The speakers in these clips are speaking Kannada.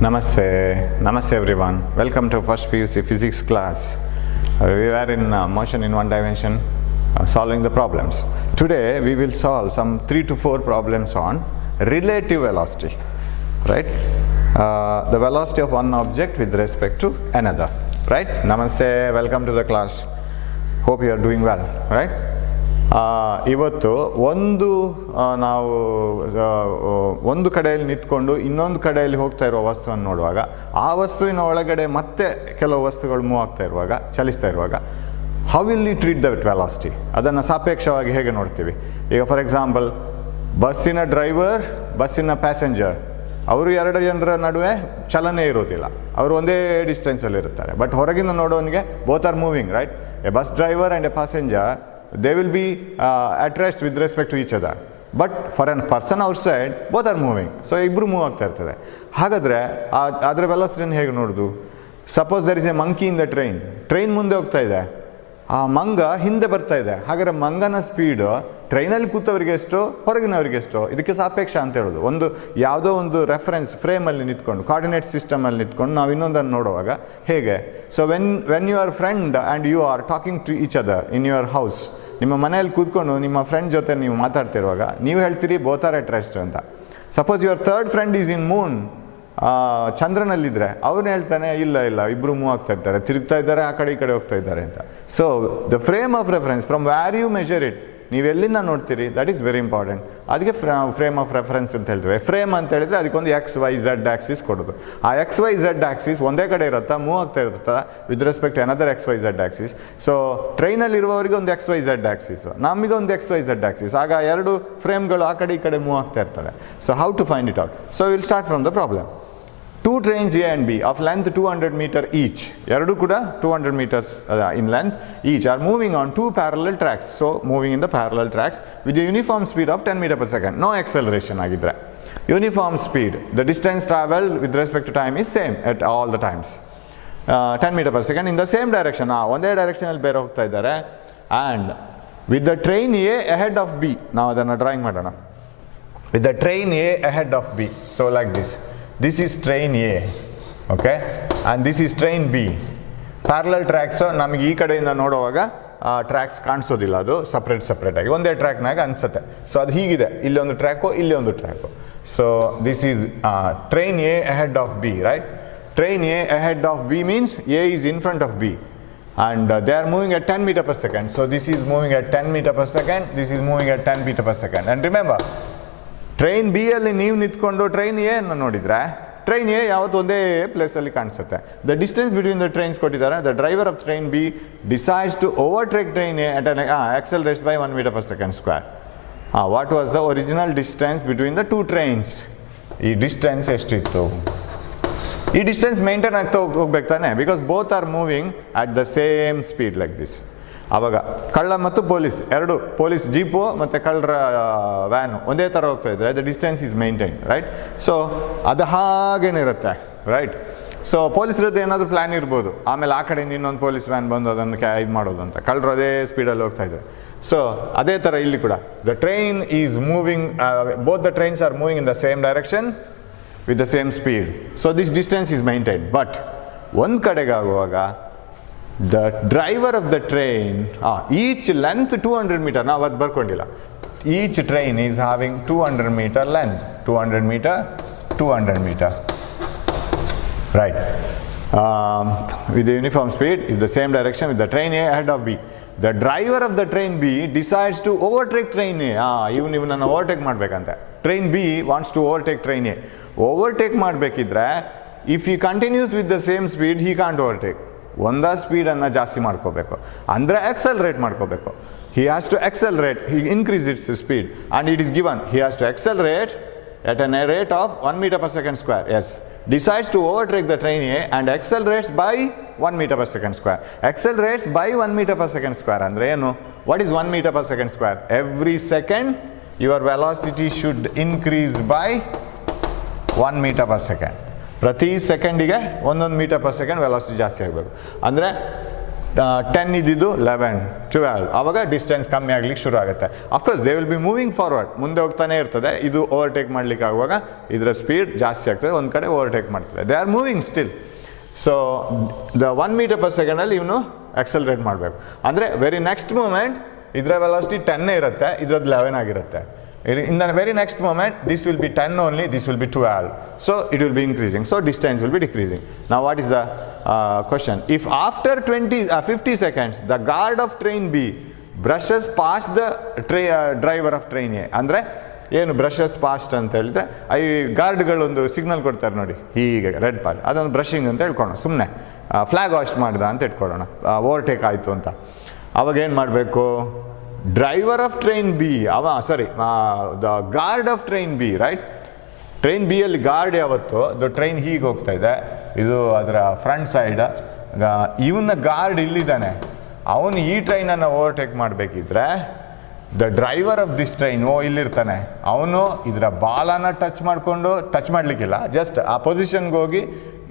Namaste everyone. Welcome to first PUC physics class. We were in motion in one dimension, solving the problems. Today we will solve some 3 to 4 problems on relative velocity, right? The velocity of one object with respect to another, right? Namaste, welcome to the class. Hope you are doing well, right? ಇವತ್ತು ನಾವು ಒಂದು ಕಡೆಯಲ್ಲಿ ನಿಂತ್ಕೊಂಡು ಇನ್ನೊಂದು ಕಡೆಯಲ್ಲಿ ಹೋಗ್ತಾ ಇರುವ ವಸ್ತುವನ್ನು ನೋಡುವಾಗ ಆ ವಸ್ತುವಿನ ಒಳಗಡೆ ಮತ್ತೆ ಕೆಲವು ವಸ್ತುಗಳು ಮೂವ್ ಆಗ್ತಾ ಇರುವಾಗ ಚಲಿಸ್ತಾ ಇರುವಾಗ how will you treat the velocity, ಅದನ್ನು ಸಾಪೇಕ್ಷವಾಗಿ ಹೇಗೆ ನೋಡ್ತೀವಿ? ಈಗ ಫಾರ್ ಎಕ್ಸಾಂಪಲ್ ಬಸ್ಸಿನ ಡ್ರೈವರ್, ಬಸ್ಸಿನ ಪ್ಯಾಸೆಂಜರ್, ಅವರು ಎರಡು ಜನರ ನಡುವೆ ಚಲನೆ ಇರೋದಿಲ್ಲ, ಅವರು ಒಂದೇ ಡಿಸ್ಟೆನ್ಸಲ್ಲಿ ಇರ್ತಾರೆ. ಬಟ್ ಹೊರಗಿಂದ ನೋಡೋನಿಗೆ both are moving, right? A bus driver and a passenger, they will be at rest with respect to each other, but for a person outside both are moving, so ಇಬ್ಬರು ಮೂವ್ ಆಗ್ತಾ ಇರ್ತದೆ. ಹಾಗಾದರೆ ಅದರ ವೆಲಾಸಿಟಿಯನ್ನು ಹೇಗೆ ನೋಡೋದು? Suppose there is a monkey in the train ಮುಂದೆ ಹೋಗ್ತಾ ಇದೆ, ಆ ಮಂಗ ಹಿಂದೆ ಬರ್ತಾ ಇದೆ. ಹಾಗಾದರೆ ಮಂಗನ ಸ್ಪೀಡು ಟ್ರೈನಲ್ಲಿ ಕೂತವರಿಗೆ ಎಷ್ಟೋ, ಹೊರಗಿನವರಿಗೆ ಎಷ್ಟೋ, ಇದಕ್ಕೆ ಸಾಪೇಕ್ಷ ಅಂತ ಹೇಳೋದು. ಒಂದು ಯಾವುದೋ ಒಂದು ರೆಫರೆನ್ಸ್ ಫ್ರೇಮಲ್ಲಿ ನಿಂತ್ಕೊಂಡು, ಕೋಆರ್ಡಿನೇಟ್ ಸಿಸ್ಟಮಲ್ಲಿ ನಿಂತ್ಕೊಂಡು ನಾವು ಇನ್ನೊಂದನ್ನು ನೋಡುವಾಗ ಹೇಗೆ? So when your friend and you are talking to each other in your house, ನಿಮ್ಮ ಮನೆಯಲ್ಲಿ ಕೂತ್ಕೊಂಡು ನಿಮ್ಮ ಫ್ರೆಂಡ್ ಜೊತೆ ನೀವು ಮಾತಾಡ್ತಿರುವಾಗ ನೀವು ಹೇಳ್ತೀರಿ ಬೋತ್ ಆರ್ ಎಟ್ ರೆಸ್ಟ್ ಅಂತ. Suppose your third friend is in moon, ಚಂದ್ರನಲ್ಲಿದ್ದರೆ ಅವನು ಹೇಳ್ತಾನೆ ಇಲ್ಲ ಇಬ್ಬರು ಮೂವ್ ಆಗ್ತಾ ಇರ್ತಾರೆ, ತಿರುಗ್ತಾ ಇದ್ದಾರೆ, ಆ ಕಡೆ ಈ ಕಡೆ ಹೋಗ್ತಾ ಇದ್ದಾರೆ ಅಂತ. So the frame of reference, from where you measure it, ನೀವು ಎಲ್ಲಿಂದ ನೋಡ್ತೀರಿ, ದಟ್ ಈಸ್ ವೆರಿ ಇಂಪಾರ್ಟೆಂಟ್. ಅದಕ್ಕೆ ಫ್ರೇಮ್ ಆಫ್ ರೆಫರೆನ್ಸ್ ಅಂತ ಹೇಳ್ತೀವಿ. ಫ್ರೇಮ್ ಅಂತ ಹೇಳಿದರೆ ಅದಕ್ಕೊಂದು XYZ ಆಕ್ಸಿಸ್ ಕೊಡೋದು. ಆ XYZ ಆಕ್ಸಿಸ್ ಒಂದೇ ಕಡೆ ಇರುತ್ತಾ, ಮೂವ್ ಆಗ್ತಾ ಇರುತ್ತಾ with respect to another XYZ axis. So ಟ್ರೈನಲ್ಲಿರುವವರಿಗೆ ಒಂದು XYZ ಆಕ್ಸಿಸ್, ನಮಗೆ ಒಂದು XYZ ಆಕ್ಸಿಸ್. ಆಗ ಎರಡು ಫ್ರೇಮ್ಗಳು ಆ ಕಡೆ ಈ ಕಡೆ ಮೂವ್ ಆಗ್ತಾ ಇರ್ತವೆ. So how to find it out? So will start from the problem. Two trains A and B of length 200 meter each, ಎರಡು ಕೂಡ 200 meters in length each, are moving on two parallel tracks. So moving in the parallel tracks with a uniform speed of 10 meter per second. No acceleration ಆಗಿದ್ರೆ. Uniform speed, the distance traveled with respect to time is same at all the times. 10 meter per second in the same direction. ಒಂದೇ ಡೈರೆಕ್ಷನಲ್ಲಿ ಬೇರೆ ಹೋಗ್ತಾ ಇದ್ದಾರೆ. And with the train A ahead of B, ನಾವು ಅದನ್ನು ಡ್ರಾಯಿಂಗ್ ಮಾಡೋಣ. With the train A ahead of B, so like this. This is train A, okay, and this is train B. Parallel tracks ನಮಗೆ ಈ ಕಡೆಯಿಂದ ನೋಡುವಾಗ ಟ್ರ್ಯಾಕ್ಸ್ ಕಾಣಿಸೋದಿಲ್ಲ, ಅದು ಸಪ್ರೇಟಾಗಿ ಒಂದೇ ಟ್ರ್ಯಾಕ್ನಾಗ ಅನಿಸುತ್ತೆ. ಸೊ ಅದು ಹೀಗಿದೆ, ಇಲ್ಲಿ ಒಂದು ಟ್ರ್ಯಾಕು, ಇಲ್ಲಿ ಒಂದು track. So this is train A ahead of B, right? Train A ahead of B means A is in front of B, and they are moving at 10 meter per second. So this is moving at 10 meter per second, this is moving at 10 meter per second. And remember, train B ಅಲ್ಲಿ ನೀವು ನಿಂತ್ಕೊಂಡು ಟ್ರೈನ್ ಎ ಅನ್ನು ನೋಡಿದರೆ ಟ್ರೈನ್ ಎ ಯಾವತ್ತು ಒಂದೇ ಪ್ಲೇಸಲ್ಲಿ ಕಾಣಿಸುತ್ತೆ. The distance between the trains ಕೊಟ್ಟಿದ್ದಾರೆ. The driver of train B decides to overtake train A at accelerates by 1 meter per second square. What was the original distance between the two trains? ಈ ಡಿಸ್ಟೆನ್ಸ್ ಎಷ್ಟಿತ್ತು? ಈ ಡಿಸ್ಟೆನ್ಸ್ ಮೇಂಟೈನ್ ಆಗ್ತಾ ಹೋಗ್ಬೇಕು ತಾನೆ, because both are moving at the same speed like this. ಆವಾಗ ಕಳ್ಳ ಮತ್ತು ಪೊಲೀಸ್, ಎರಡು ಪೊಲೀಸ್ ಜೀಪು ಮತ್ತು ಕಳ್ಳರ ವ್ಯಾನು ಒಂದೇ ಥರ ಹೋಗ್ತಾ ಇದ್ದಾರೆ, the distance is maintain, right? So ಅದು ಹಾಗೇನಿರುತ್ತೆ, ರೈಟ್? ಸೊ ಪೊಲೀಸರದ್ದು ಏನಾದರೂ ಪ್ಲ್ಯಾನ್ ಇರ್ಬೋದು, ಆಮೇಲೆ ಆ ಕಡೆಯಿಂದ ಇನ್ನೊಂದು ಪೊಲೀಸ್ ವ್ಯಾನ್ ಬಂದು ಅದನ್ನು ಇದು ಮಾಡೋದು ಅಂತ. ಕಳ್ಳರು ಅದೇ ಸ್ಪೀಡಲ್ಲಿ ಹೋಗ್ತಾ ಇದ್ದಾರೆ. ಸೊ ಅದೇ ಥರ ಇಲ್ಲಿ ಕೂಡ the train is moving, both the trains are moving in the same direction with the same speed. So this distance is maintain. But ಒಂದು ಕಡೆಗೆ ಆಗುವಾಗ the driver of the train, each length 200 meter, ನಾವು ಅದು ಬರ್ಕೊಂಡಿಲ್ಲ. Each train is having 200 meter length, 200 meter, right? With the uniform speed in the same direction with the train A ahead of B. The driver of the train B decides to overtake train A. ಇವನನ್ನು ಓವರ್ಟೇಕ್ ಮಾಡಬೇಕಂತೆ. Train B wants to overtake train A. Overtake ಮಾಡಬೇಕಿದ್ರೆ if he continues with the same speed, he can't overtake. ಒಂದೇ ಸ್ಪೀಡನ್ನು ಜಾಸ್ತಿ ಮಾಡ್ಕೋಬೇಕು ಅಂದರೆ ಆಕ್ಸಲರೇಟ್ ಮಾಡ್ಕೋಬೇಕು. He has to accelerate, he increase its speed and it is given. He has to accelerate at an rate of 1 meter per second square. Yes, decides to overtake the train A and accelerates by 1 meter per second square. Accelerates by 1 meter per second square ಅಂದರೆ ಏನು? What is 1 meter per second square? Every second your velocity should increase by 1 meter per second. ಪ್ರತಿ ಸೆಕೆಂಡಿಗೆ 1 meter per second ವೆಲಾಸಿಟಿ ಜಾಸ್ತಿ ಆಗಬೇಕು. ಅಂದರೆ 10 ಇದ್ದಿದ್ದು 11 12 ಆವಾಗ ಡಿಸ್ಟೆನ್ಸ್ ಕಮ್ಮಿ ಆಗ್ಲಿಕ್ಕೆ ಶುರು ಆಗುತ್ತೆ. Of course they will be moving forward, ಮುಂದೆ ಹೋಗ್ತಾನೆ ಇರ್ತದೆ. ಇದು ಓವರ್ಟೇಕ್ ಮಾಡ್ಲಿಕ್ಕೆ ಆಗುವಾಗ ಇದರ ಸ್ಪೀಡ್ ಜಾಸ್ತಿ ಆಗ್ತದೆ, ಒಂದು ಕಡೆ ಓವರ್ಟೇಕ್ ಮಾಡ್ತದೆ. They are moving still. So the 1 meter per ಸೆಕೆಂಡಲ್ಲಿ ಇವನು ಆಕ್ಸಲರೇಟ್ ಮಾಡಬೇಕು. ಅಂದರೆ ವೆರಿ ನೆಕ್ಸ್ಟ್ ಮೂಮೆಂಟ್ ಇದರ ವೆಲಾಸಿಟಿ 10 ಇರುತ್ತೆ, ಇದರದ್ದು 11 ಆಗಿರುತ್ತೆ. In the very next moment, this will be 10 only, this will be 12. So it will be increasing. So distance will be decreasing. Now what is the question? If after 50 seconds, the guard of train B brushes past the driver of train A. ಅಂದರೆ ಏನು ಬ್ರಷಸ್ ಪಾಸ್ಟ್ ಅಂತ ಹೇಳಿದ್ರೆ ಈ ಗಾರ್ಡ್ಗಳೊಂದು ಸಿಗ್ನಲ್ ಕೊಡ್ತಾರೆ ನೋಡಿ, ಹೀಗೆ ರೆಡ್ ಪಾಲ್, ಅದೊಂದು ಬ್ರಷಿಂಗ್ ಅಂತ ಹೇಳ್ಕೊಳ್ಳೋಣ. ಸುಮ್ಮನೆ ಫ್ಲಾಗ್ ಹಾಸ್ಟ್ ಮಾಡಿದ ಅಂತ ಇಟ್ಕೊಳ್ಳೋಣ, ಓವರ್ಟೇಕ್ ಆಯಿತು ಅಂತ. ಅವಾಗ ಏನು ಮಾಡಬೇಕು? Driver of train B the guard of train B, right? Train B ಅಲ್ಲಿ ಗಾರ್ಡ್ ಯಾವತ್ತು ದ ಟ್ರೈನ್ ಹೀಗೆ ಹೋಗ್ತಾ ಇದೆ, ಇದು ಅದರ ಫ್ರಂಟ್ ಸೈಡ್, ಇವನ ಗಾರ್ಡ್ ಇಲ್ಲಿದ್ದಾನೆ. ಅವನು ಈ ಟ್ರೈನನ್ನು ಓವರ್ಟೇಕ್ ಮಾಡಬೇಕಿದ್ರೆ the driver of this train ಇಲ್ಲಿರ್ತಾನೆ, ಅವನು ಇದರ ಬಾಲನ ಟಚ್ ಮಾಡಲಿಕ್ಕಿಲ್ಲ, ಜಸ್ಟ್ ಆ ಪೊಸಿಷನ್ಗೆ ಹೋಗಿ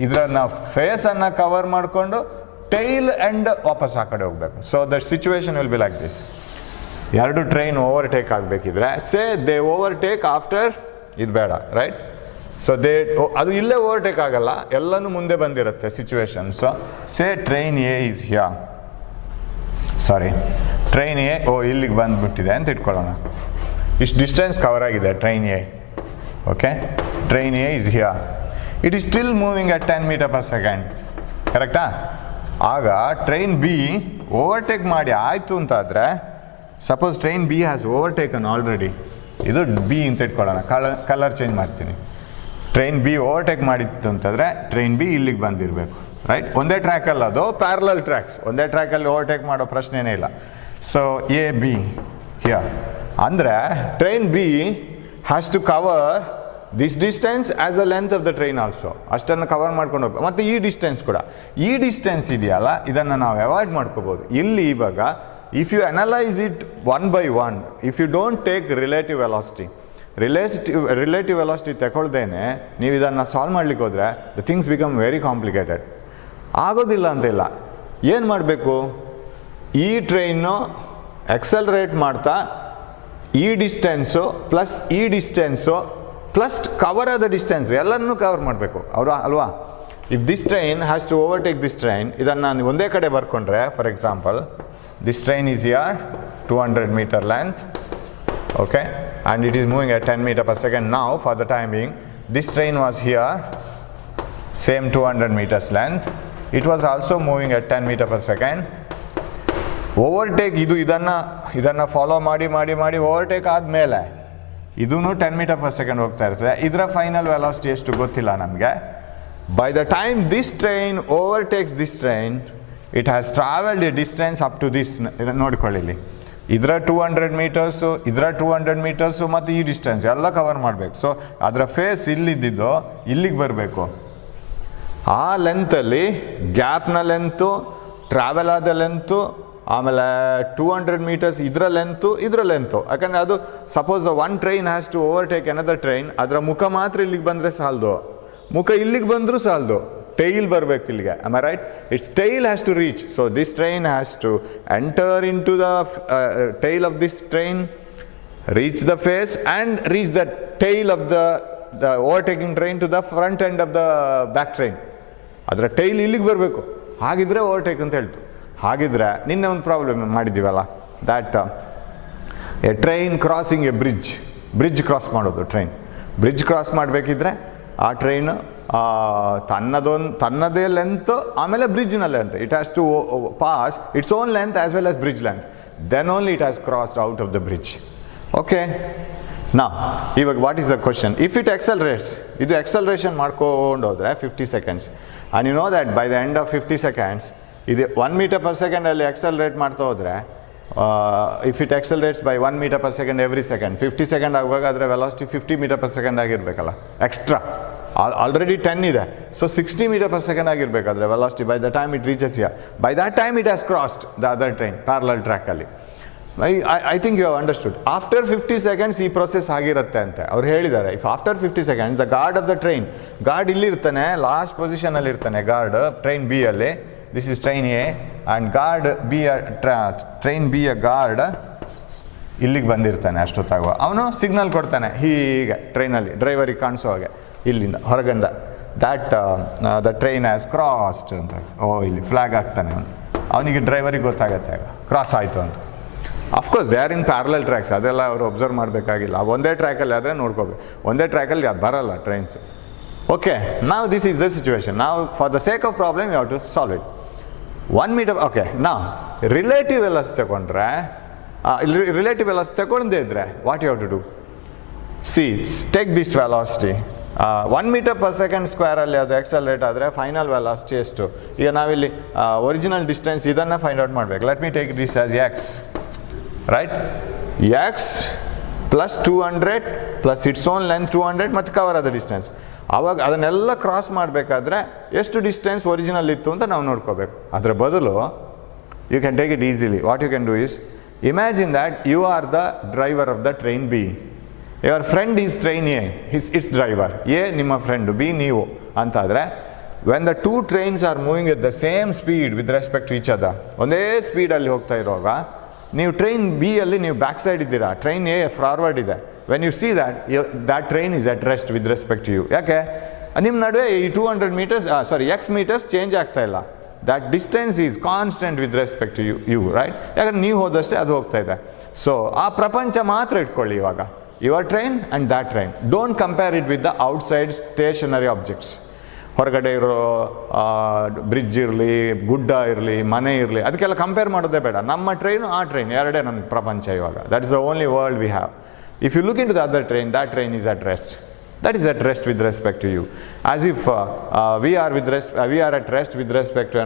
ಇದರನ್ನ ಫೇಸನ್ನು ಕವರ್ ಮಾಡಿಕೊಂಡು ಟೈಲ್ ಎಂಡ್ ವಾಪಸ್ ಆ ಕಡೆ ಹೋಗಬೇಕು. So the situation will be like this. ಎರಡು ಟ್ರೈನ್ ಓವರ್ಟೇಕ್ ಆಗಬೇಕಿದ್ರೆ ಸೇ ದೇ ಓವರ್ಟೇಕ್ ಆಫ್ಟರ್, ಇದು ಬೇಡ, ರೈಟ್? ಸೊ ಅದು ಇಲ್ಲೇ ಓವರ್ಟೇಕ್ ಆಗಲ್ಲ, ಎಲ್ಲನೂ ಮುಂದೆ ಬಂದಿರುತ್ತೆ situation. So say train A is here, train A ಇಲ್ಲಿಗೆ ಬಂದುಬಿಟ್ಟಿದೆ ಅಂತ ಇಟ್ಕೊಳ್ಳೋಣ. ಇಷ್ಟು ಡಿಸ್ಟೆನ್ಸ್ ಕವರ್ ಆಗಿದೆ train A. Okay, train A is here, it is still moving at 10 metre per second, ಕರೆಕ್ಟಾ? ಆಗ ಟ್ರೈನ್ ಬಿ ಓವರ್ಟೇಕ್ ಮಾಡಿ ಆಯಿತು ಅಂತಾದರೆ, suppose train B has overtaken already, ಇದು ಬಿ ಅಂತ ಇಟ್ಕೊಳ್ಳೋಣ, ಕಲರ್ ಚೇಂಜ್ ಮಾಡ್ತೀನಿ. ಟ್ರೈನ್ ಬಿ ಓವರ್ಟೇಕ್ ಮಾಡಿತ್ತು ಅಂತಂದರೆ ಟ್ರೈನ್ ಬಿ ಇಲ್ಲಿಗೆ ಬಂದಿರಬೇಕು, ರೈಟ್? ಒಂದೇ ಟ್ರ್ಯಾಕಲ್ಲ, ಅದು ಪ್ಯಾರಲಲ್ ಟ್ರ್ಯಾಕ್ಸ್, ಒಂದೇ ಟ್ರ್ಯಾಕಲ್ಲಿ ಓವರ್ಟೇಕ್ ಮಾಡೋ ಪ್ರಶ್ನೆನೇ ಇಲ್ಲ. ಸೊ ಎ ಬಿ ಹಿಯರ್ ಅಂದರೆ train B has to cover this distance as the length of the train also, ಅಷ್ಟನ್ನು ಕವರ್ ಮಾಡ್ಕೊಂಡು ಹೋಗ್ಬೇಕು. ಮತ್ತು ಈ ಡಿಸ್ಟೆನ್ಸ್ ಕೂಡ, ಈ ಡಿಸ್ಟೆನ್ಸ್ ಇದೆಯಲ್ಲ, ಇದನ್ನು ನಾವು ಅವಾಯ್ಡ್ ಮಾಡ್ಕೋಬೋದು. ಇಲ್ಲಿ ಇವಾಗ if you analyze it one by one, if you don't take relative velocity ತಗೊಳ್ದೇನೆ ನೀವು ಇದನ್ನು ಸಾಲ್ವ್ ಮಾಡ್ಲಿಕ್ಕೆ ಹೋದರೆ the things become very complicated. ಆಗೋದಿಲ್ಲ ಅಂತಿಲ್ಲ. ಏನು ಮಾಡಬೇಕು? ಈ ಟ್ರೈನು ಎಕ್ಸಲ್ರೇಟ್ ಮಾಡ್ತಾ ಈ ಡಿಸ್ಟೆನ್ಸು ಪ್ಲಸ್ ಈ ಡಿಸ್ಟೆನ್ಸು ಪ್ಲಸ್ ಕವರ್ ಆದ ಡಿಸ್ಟೆನ್ಸು ಎಲ್ಲನೂ ಕವರ್ ಮಾಡಬೇಕು ಅಲ್ವಾ? If this train has to overtake this train, ಇದನ್ನು ನಾನು ಒಂದೇ ಕಡೆ ಬರ್ಕೊಂಡ್ರೆ, for example this train is here 200 meter length, okay, and it is moving at 10 meter per second. Now for the time being, this train was here, same 200 meters length, it was also moving at 10 meter per second. Overtake ಇದನ್ನ ಫಾಲೋ ಮಾಡಿ ಓವರ್ಟೇಕ್ ಆದಮೇಲೆ ಇದೂ 10 ಮೀಟರ್ ಪರ್ ಸೆಕೆಂಡ್ ಹೋಗ್ತಾ ಇರ್ತದೆ. ಇದರ ಫೈನಲ್ ವೆಲಾಸಿಟಿ ಎಷ್ಟು ಗೊತ್ತಿಲ್ಲ ನಮಗೆ. By the time this train overtakes this train, it has travelled a distance up to this, ನೋಡ್ಕೊಳ್ಳಿ ಇಲ್ಲಿ ಇದರ 200 ಮೀಟರ್ಸು, ಇದರ 200 ಮೀಟರ್ಸು ಮತ್ತು ಈ ಡಿಸ್ಟೆನ್ಸ್ ಎಲ್ಲ ಕವರ್ ಮಾಡಬೇಕು. ಸೊ ಅದರ ಫೇಸ್ ಇಲ್ಲಿದ್ದಿದ್ದು ಇಲ್ಲಿಗೆ ಬರಬೇಕು. ಆ ಲೆಂತಲ್ಲಿ ಗ್ಯಾಪ್ನ ಲೆಂತು, ಟ್ರಾವೆಲ್ ಆದ ಲೆಂತು, ಆಮೇಲೆ 200 ಮೀಟರ್ಸ್ ಇದರ ಲೆಂತು, ಯಾಕಂದರೆ ಅದು suppose one train has to overtake another train, ಅದರ ಮುಖ ಮಾತ್ರ ಇಲ್ಲಿಗೆ ಬಂದರೆ ಸಾಲದು, ಮುಖ ಇಲ್ಲಿಗೆ ಬಂದರೂ ಸಾಲದು, tail ಬರಬೇಕು ಇಲ್ಲಿಗೆ. am I right? Its tail has to reach. So this train has to enter into the tail of this train, reach the face and reach the tail of the overtaking train to the front end of the back train. ಅದರ ಟೈಲ್ ಇಲ್ಲಿಗೆ ಬರಬೇಕು, ಹಾಗಿದ್ರೆ ಓವರ್ಟೇಕ್ ಅಂತ ಹೇಳ್ತು. ಹಾಗಿದ್ರೆ ನಿನ್ನೆ ಒಂದು ಪ್ರಾಬ್ಲಮ್ ಮಾಡಿದ್ದೀವಲ್ಲ, that a train crossing a bridge cross ಮಾಡೋದು. ಬ್ರಿಡ್ಜ್ ಕ್ರಾಸ್ ಮಾಡಬೇಕಿದ್ರೆ ಆ ಟ್ರೈನು ತನ್ನದೇ ಲೆಂತ್, ಆಮೇಲೆ ಬ್ರಿಡ್ಜ್ನ length, it has to pass its own length as well as bridge length, then only it has crossed out of the bridge. Okay, ಇವಾಗ what is the question? If it accelerates, ಇದು ಎಕ್ಸಲ್ರೇಷನ್ ಮಾಡ್ಕೊಂಡು ಹೋದರೆ 50 seconds, and you know that by the end of 50 seconds ಇದು 1 ಮೀಟರ್ ಪರ್ ಸೆಕೆಂಡಲ್ಲಿ ಎಕ್ಸಲ್ರೇಟ್ ಮಾಡ್ತಾ ಹೋದರೆ, if it accelerates by 1 meter per second every second, 50 seconds ಆಗುವಾಗ ಅದರ ವೆಲಾಸಿಟಿ 50 ಮೀಟರ್ ಪರ್ ಸೆಕೆಂಡ್ ಆಗಿರಬೇಕಲ್ಲ, ಎಕ್ಸ್ಟ್ರಾ ಆಲ್ರೆಡಿ 10 ಇದೆ. ಸೊ 60 ಮೀಟರ್ ಪರ್ ಸೆಕೆಂಡ್ ಆಗಿರಬೇಕಾದ್ರೆ velocity by the time it reaches here, by that time it has crossed the other train parallel ಟ್ರ್ಯಾಕಲ್ಲಿ. I think you have understood. After 50 seconds ಈ ಪ್ರೊಸೆಸ್ ಆಗಿರುತ್ತೆ ಅಂತ ಅವ್ರು ಹೇಳಿದ್ದಾರೆ. If after 50 seconds the guard of the train, guard ಇಲ್ಲಿರ್ತಾನೆ, ಲಾಸ್ಟ್ ಪೊಸಿಷನಲ್ಲಿ ಇರ್ತಾನೆ ಗಾರ್ಡ್ ಟ್ರೈನ್ ಬಿ ಅಲ್ಲಿ, this is train A and guard B train B ಯ ಗಾರ್ಡ್ ಇಲ್ಲಿಗೆ ಬಂದಿರ್ತಾನೆ. ಅಷ್ಟೊತ್ತಾಗುವ ಅವನು ಸಿಗ್ನಲ್ ಕೊಡ್ತಾನೆ ಹೀಗೆ ಟ್ರೈನಲ್ಲಿ ಡ್ರೈವರಿಗೆ ಕಾಣಿಸೋ ಹಾಗೆ ಇಲ್ಲಿಂದ ಹೊರಗಿಂದ ದ ಟ್ರೈನ್ ಹ್ಯಾಸ್ ಕ್ರಾಸ್ಡ್ ಅಂತ. ಇಲ್ಲಿ ಫ್ಲ್ಯಾಗ್ ಹಾಕ್ತಾನೆ ಅವನು. ಅವನಿಗೆ ಡ್ರೈವರಿಗೆ ಗೊತ್ತಾಗತ್ತೆ ಆಗ ಕ್ರಾಸ್ ಆಯಿತು ಅಂತ. Of course they are in parallel tracks, ಅದೆಲ್ಲ ಅವರು ಒಬ್ಸರ್ವ್ ಮಾಡಬೇಕಾಗಿಲ್ಲ. ಒಂದೇ ಟ್ರ್ಯಾಕಲ್ಲಿ ಆದರೆ ನೋಡ್ಕೋಬೇಕು. ಒಂದೇ ಟ್ರ್ಯಾಕಲ್ಲಿ ಅದು ಬರಲ್ಲ ಟ್ರೈನ್ಸ್. ಓಕೆ, ನಾವು ದಿಸ್ ಈಸ್ ದ ಸಿಚುವೇಶನ್. ನಾವು for the sake of problem you have to solve it. 1 meter. Okay, ನಾವು ರಿಲೇಟಿವ್ ವೆಲಾಸಿಟಿ ತಗೊಂಡ್ರೆ, ರಿಲೇಟಿವ್ ವೆಲಾಸಿಟಿ ತಗೊಂಡೇ ಇದ್ರೆ what you have to do? See, take this velocity 1 meter per second ಸ್ಕ್ವೇರಲ್ಲಿ ಅದು ಎಕ್ಸಲರೇಟ್ ಆದರೆ ಫೈನಲ್ ವೆಲಾಸಿಟಿ ಎಷ್ಟು? ಈಗ ನಾವಿಲ್ಲಿ ಒರಿಜಿನಲ್ ಡಿಸ್ಟೆನ್ಸ್ ಇದನ್ನು ಫೈಂಡ್ ಔಟ್ ಮಾಡಬೇಕು. Let me take this as X, right? X plus 200 plus it's own length 200 ಮತ್ತು ಕವರ್ ಆದ ಡಿಸ್ಟೆನ್ಸ್. ಆವಾಗ ಅದನ್ನೆಲ್ಲ ಕ್ರಾಸ್ ಮಾಡಬೇಕಾದ್ರೆ ಎಷ್ಟು ಡಿಸ್ಟೆನ್ಸ್ ಒರಿಜಿನಲ್ ಇತ್ತು ಅಂತ ನಾವು ನೋಡ್ಕೋಬೇಕು. ಅದರ ಬದಲು you can take it easily. What you can do is, imagine that you are the driver of the train B. Your friend is train A, it's driver. A ನಿಮ್ಮ ಫ್ರೆಂಡು, ಬಿ ನೀವು ಅಂತಾದರೆ, when the 2 trains are moving at the same speed with respect to each other, ಒಂದೇ ಸ್ಪೀಡಲ್ಲಿ ಹೋಗ್ತಾ ಇರುವಾಗ ನೀವು ಟ್ರೈನ್ ಬಿ ಅಲ್ಲಿ ನೀವು ಬ್ಯಾಕ್ ಸೈಡ್ ಇದ್ದೀರಾ, ಟ್ರೈನ್ ಎ ಫಾರ್ವರ್ಡ್ ಇದೆ. When U C that train is at rest with respect to you. ಯಾಕೆ? ನಿಮ್ಮ ನಡುವೆ ಈ 200 meters ಎಕ್ಸ್ ಮೀಟರ್ಸ್ ಚೇಂಜ್ ಆಗ್ತಾ ಇಲ್ಲ. That distance is constant with respect to you, right? ಯಾಕಂದ್ರೆ ನೀವು ಹೋದಷ್ಟೇ ಅದು ಹೋಗ್ತಾ ಇದೆ. ಸೊ ಆ ಪ್ರಪಂಚ ಮಾತ್ರ ಇಟ್ಕೊಳ್ಳಿ ಇವಾಗ, your train and that train. Don't compare it with the outside stationary objects. ಹೊರಗಡೆ ಇರೋ ಬ್ರಿಡ್ಜ್ ಇರಲಿ, ಗುಡ್ಡ ಇರಲಿ, ಮನೆ ಇರಲಿ, ಅದಕ್ಕೆಲ್ಲ ಕಂಪೇರ್ ಮಾಡೋದೇ ಬೇಡ. ನಮ್ಮ ಟ್ರೈನು ಆ ಟ್ರೈನ್ ಎರಡೇ ನಮ್ಮ ಪ್ರಪಂಚ ಇವಾಗ. That is the only world we have. If you look into the other train, that train is at rest. That is at rest with respect to you. As if we are at rest with respect to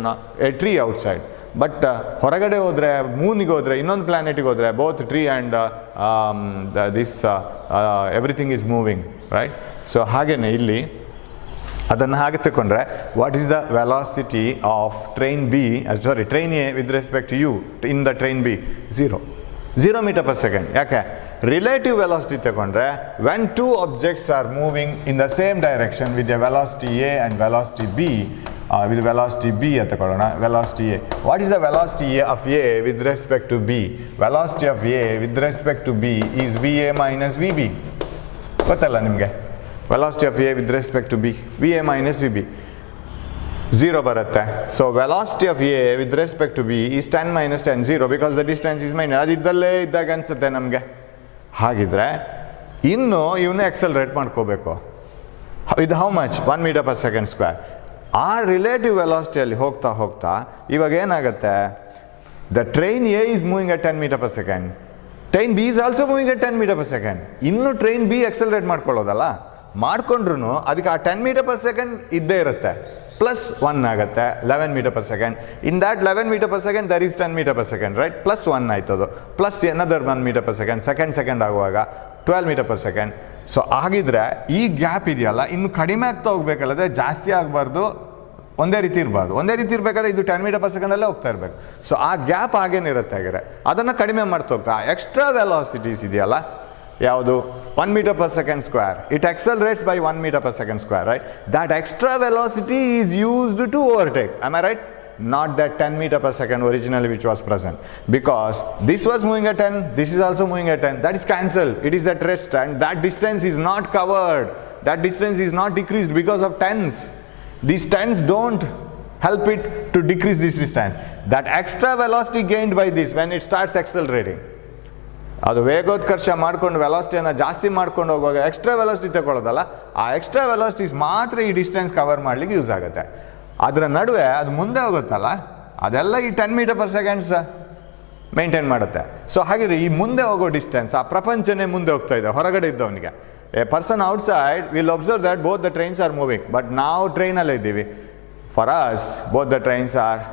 a tree outside. But ಹೊರಗಡೆ ಹೋದರೆ, ಮೂನಿಗೆ ಹೋದರೆ, ಇನ್ನೊಂದು ಪ್ಲಾನೆಟಿಗೆ ಹೋದರೆ, both tree and everything is moving, right? So ಹಾಗೇನೆ ಇಲ್ಲಿ ಅದನ್ನು ಹಾಗೆ ತಗೊಂಡ್ರೆ, what is the velocity of train B, train A with respect to you in the train B? 0 meter per second. ಯಾಕೆ? ರಿಲೇಟಿವ್ ವೆಲಾಸಿಟಿ ತಗೊಂಡ್ರೆ, when 2 objects are moving in the same direction with a velocity A and velocity B, with velocity B ಅಂತ ತಗೊಳ್ಳೋಣ. Velocity A, what is the velocity of A with respect to B? Velocity of A with respect to B is V A minus V B. ಗೊತ್ತಲ್ಲ ನಿಮಗೆ? Velocity of A with respect to B, V A minus V B. 0 ಬರುತ್ತೆ. So velocity of A with respect to B is 10 minus 10, 0, because the distance is minus. ಅದು ಇದ್ದಲ್ಲೇ ಇದ್ದಾಗ ಅನಿಸುತ್ತೆ ನಮಗೆ. ಹಾಗಿದ್ರೆ ಇನ್ನು ಇವನ್ನ ಎಕ್ಸಲ್ರೇಟ್ ಮಾಡ್ಕೋಬೇಕು. ಇದು how much? 1 meter per second square. ಆ ರಿಲೇಟಿವ್ ವೆಲಾಸಿಟಿಯಲ್ಲಿ ಹೋಗ್ತಾ ಹೋಗ್ತಾ ಇವಾಗ ಏನಾಗುತ್ತೆ? The train A is moving at 10 meter per second. Train B is also moving at 10 meter per second. ಇನ್ನು ಟ್ರೈನ್ ಬಿ ಎಕ್ಸಲ್ರೇಟ್ ಮಾಡ್ಕೊಳ್ಳೋದಲ್ಲ, ಮಾಡ್ಕೊಂಡ್ರು ಅದಕ್ಕೆ ಆ 10 meter per second ಇದ್ದೇ ಇರುತ್ತೆ. ಪ್ಲಸ್ 1 ಆಗುತ್ತೆ, 11 meter per second. In that 11 meter per second there is 10 meter per second, right? Plus 1 ಆಯ್ತದು, plus another 1 meter per second, second ಆಗುವಾಗ 12 meter per second. ಸೊ ಆಗಿದ್ರೆ ಈ ಗ್ಯಾಪ್ ಇದೆಯಲ್ಲ, ಇನ್ನು ಕಡಿಮೆ ಆಗ್ತಾ ಹೋಗ್ಬೇಕಲ್ಲದೆ ಜಾಸ್ತಿ ಆಗಬಾರ್ದು, ಒಂದೇ ರೀತಿ ಇರಬಾರ್ದು. ಒಂದೇ ರೀತಿ ಇರಬೇಕಾದ್ರೆ ಇದು 10 meter per second ಅಲ್ಲೇ ಹೋಗ್ತಾ ಇರಬೇಕು. ಸೊ ಆ ಗ್ಯಾಪ್ ಆಗೇನಿರುತ್ತೆ ಆಗಿದ್ರೆ ಅದನ್ನು ಕಡಿಮೆ ಮಾಡ್ತಾ ಹೋಗ್ತಾ ಎಕ್ಸ್ಟ್ರಾ ವೆಲಾಸಿಟೀಸ್ ಇದೆಯಲ್ಲ, ಯಾವುದು? 1 meter per second square. It accelerates by 1 meter per second square, right? That extra velocity is used to overtake. Am I right? Not that 10 meter per second originally which was present. Because this was moving at 10, this is also moving at 10. That is cancelled. It is at rest and that distance is not covered. That distance is not decreased because of tens. These tens don't help it to decrease this distance. That extra velocity gained by this when it starts accelerating. ಅದು ವೇಗೋತ್ಕರ್ಷ ಮಾಡ್ಕೊಂಡು ವೆಲಾಸಿಟಿಯನ್ನು ಜಾಸ್ತಿ ಮಾಡ್ಕೊಂಡು ಹೋಗುವಾಗ ಎಕ್ಸ್ಟ್ರಾ ವೆಲಾಸಿಟಿ ತಗೊಳ್ಳೋದಲ್ಲ, ಆ ಎಕ್ಸ್ಟ್ರಾ ವೆಲಾಸಿಟೀಸ್ ಮಾತ್ರ ಈ ಡಿಸ್ಟೆನ್ಸ್ ಕವರ್ ಮಾಡಲಿಕ್ಕೆ ಯೂಸ್ ಆಗುತ್ತೆ. ಅದರ ನಡುವೆ ಅದು ಮುಂದೆ ಹೋಗುತ್ತಲ್ಲ, ಅದೆಲ್ಲ ಈ 10 meter per second ಮೇಂಟೈನ್ ಮಾಡುತ್ತೆ. ಸೊ ಹಾಗಿದ್ರೆ ಈ ಮುಂದೆ ಹೋಗೋ ಡಿಸ್ಟೆನ್ಸ್, ಆ ಪ್ರಪಂಚನೇ ಮುಂದೆ ಹೋಗ್ತಾ ಇದೆ ಹೊರಗಡೆ ಇದ್ದವನಿಗೆ. A person outside will observe that both the trains are moving, but ನಾವು ಟ್ರೈನಲ್ಲೇ ಇದ್ದೀವಿ. For us both the trains are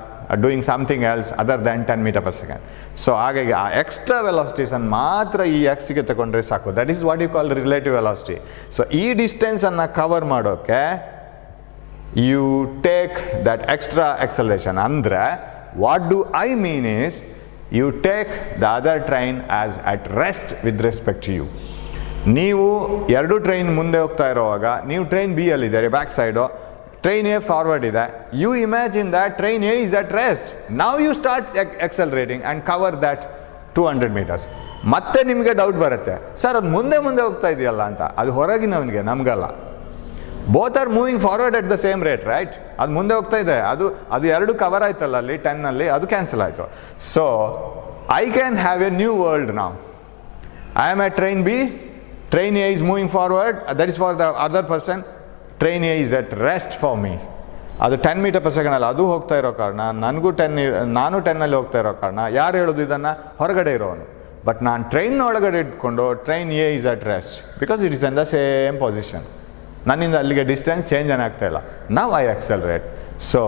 doing something else other than 10 meter per second. So ಹಾಗಾಗಿ ಆ ಎಕ್ಸ್ಟ್ರಾ ವೆಲಾಸಿಟೀಸನ್ನು ಮಾತ್ರ ಈ ಎಕ್ಸ್ಗೆ ತಗೊಂಡ್ರೆ ಸಾಕು. That is what you call relative velocity. So ಈ ಡಿಸ್ಟೆನ್ಸನ್ನು ಕವರ್ ಮಾಡೋಕ್ಕೆ you take that extra acceleration. ಅಂದರೆ what do I mean is you take the other train as at rest with respect to you. ನೀವು 2 ಟ್ರೈನ್ ಮುಂದೆ ಹೋಗ್ತಾ ಇರೋವಾಗ ನೀವು ಟ್ರೈನ್ ಬಿ ಅಲ್ಲಿದ್ದಾರೆ back side, train A forward ಇದೆ. You imagine that train A is at rest. Now you start accelerating and cover that 200 meters. ಮತ್ತೆ ನಿಮಗೆ ಡೌಟ್ ಬರುತ್ತೆ, ಸರ್ ಅದು ಮುಂದೆ ಮುಂದೆ ಹೋಗ್ತಾ ಇದೆಯಲ್ಲ ಅಂತ. ಅದು ಹೊರಗಿನವನಿಗೆ, ನಮಗಲ್ಲ. Both are moving forward at the same rate, right? ಅದು ಮುಂದೆ ಹೋಗ್ತಾ ಇದೆ, ಅದು ಎರಡು ಕವರ್ ಆಯ್ತಲ್ಲ ಅಲ್ಲಿ 10ನಲ್ಲಿ, ಅದು ಕ್ಯಾನ್ಸಲ್ ಆಯಿತು. So I can have a new world ನಾವು. I am at train B, train A is moving forward, that is for the other person. Train A is at rest for me. ಅದು 10 meter per second ಅಲ್ಲ, ಅದು ಹೋಗ್ತಾ ಇರೋ ಕಾರಣ ನನಗೂ ನಾನು 10ನಲ್ಲಿ ಹೋಗ್ತಾ ಇರೋ ಕಾರಣ ಯಾರು ಹೇಳೋದು ಇದನ್ನು? ಹೊರಗಡೆ ಇರೋನು. ಬಟ್ ನಾನು ಟ್ರೈನ್ ಒಳಗಡೆ ಇಟ್ಕೊಂಡು train A is at rest because it is in the same position. ನನ್ನಿಂದ ಅಲ್ಲಿಗೆ ಡಿಸ್ಟೆನ್ಸ್ ಚೇಂಜ್ ಏನಾಗ್ತಾ ಇಲ್ಲ. Now I accelerate. So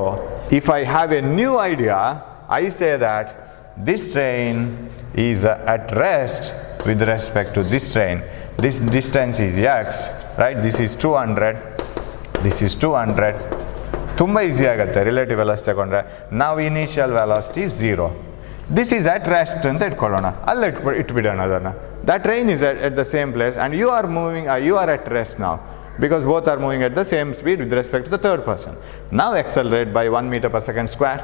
if I have a new idea, I say that this train is at rest with respect to this train. This distance is x, right? This is 200, this is 200. ತುಂಬ ಈಸಿ ಆಗುತ್ತೆ ರಿಲೇಟಿವ್ ವೆಲಾಸಿಟಿ ತಗೊಂಡ್ರೆ. ನಾವು initial velocity 0. This is at rest ಅಂತ ಇಟ್ಕೊಳ್ಳೋಣ, ಅಲ್ಲಿ ಇಟ್ಬಿಡೋಣ ಅದನ್ನು. That train is at the same place and you are moving, you are at rest now because both are moving at the same speed with respect to the third person. Now accelerate by 1 meter per second square.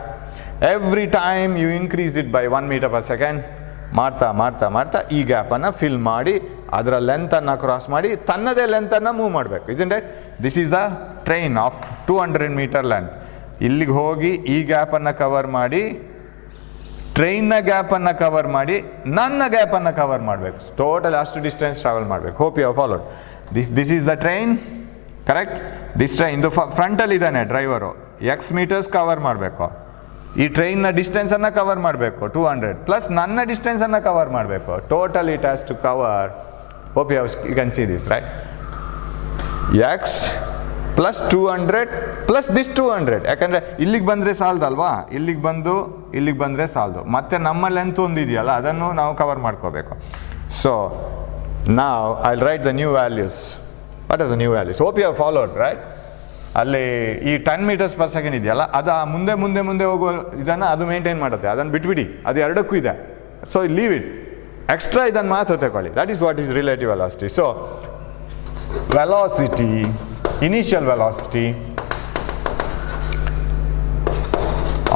Every time you increase it by 1 meter per second, ಮಾಡ್ತಾ ಈ ಗ್ಯಾಪನ್ನು ಫಿಲ್ ಮಾಡಿ ಅದರ ಲೆಂತನ್ನು ಕ್ರಾಸ್ ಮಾಡಿ ತನ್ನದೇ ಲೆಂತನ್ನು ಮೂವ್ ಮಾಡಬೇಕು. isn't it? This is the train of 200 meter length. ಇಲ್ಲಿಗೆ ಹೋಗಿ ಈ ಗ್ಯಾಪನ್ನು ಕವರ್ ಮಾಡಿ, ಟ್ರೈನ್ನ ಗ್ಯಾಪನ್ನು ಕವರ್ ಮಾಡಿ, ನನ್ನ ಗ್ಯಾಪನ್ನು ಕವರ್ ಮಾಡಬೇಕು. ಟೋಟಲ್ ಅಷ್ಟು ಡಿಸ್ಟೆನ್ಸ್ ಟ್ರಾವೆಲ್ ಮಾಡಬೇಕು. Hope you have followed. This is the train, correct? This train ಇದು ಫ್ರಂಟಲ್ಲಿ ಇದ್ದಾನೆ ಡ್ರೈವರು, ಎಕ್ಸ್ ಮೀಟರ್ಸ್ ಕವರ್ ಮಾಡಬೇಕು. ಈ ಟ್ರೈನ್ನ ಡಿಸ್ಟೆನ್ಸನ್ನು ಕವರ್ ಮಾಡಬೇಕು 200 ಪ್ಲಸ್ ನನ್ನ ಡಿಸ್ಟೆನ್ಸನ್ನು ಕವರ್ ಮಾಡಬೇಕು. Total it has to cover, hope you can see this, right? X plus 200 plus this 200. ಯಾಕಂದರೆ ಇಲ್ಲಿಗೆ ಬಂದರೆ ಸಾಲದಲ್ವಾ, ಇಲ್ಲಿಗೆ ಬಂದರೆ ಸಾಲದು. ಮತ್ತು ನಮ್ಮ ಲೆಂತ್ ಒಂದಿದೆಯಲ್ಲ ಅದನ್ನು ನಾವು ಕವರ್ ಮಾಡ್ಕೋಬೇಕು. ಸೊ ನಾವು I write the new values. What are the new values? Hope you have followed, right? ಅಲ್ಲಿ ಈ 10 meters per second ಇದೆಯಲ್ಲ, ಅದು ಮುಂದೆ ಹೋಗೋ ಇದನ್ನು ಅದು ಮೇಂಟೈನ್ ಮಾಡುತ್ತೆ. ಅದನ್ನು ಬಿಟ್ಬಿಡಿ, ಅದು ಎರಡಕ್ಕೂ ಇದೆ. So leave it. ಎಕ್ಸ್ಟ್ರಾ ಇದನ್ನು ಮಾತ್ರ ತಗೊಳ್ಳಿ. That is what is relative velocity. So velocity, initial velocity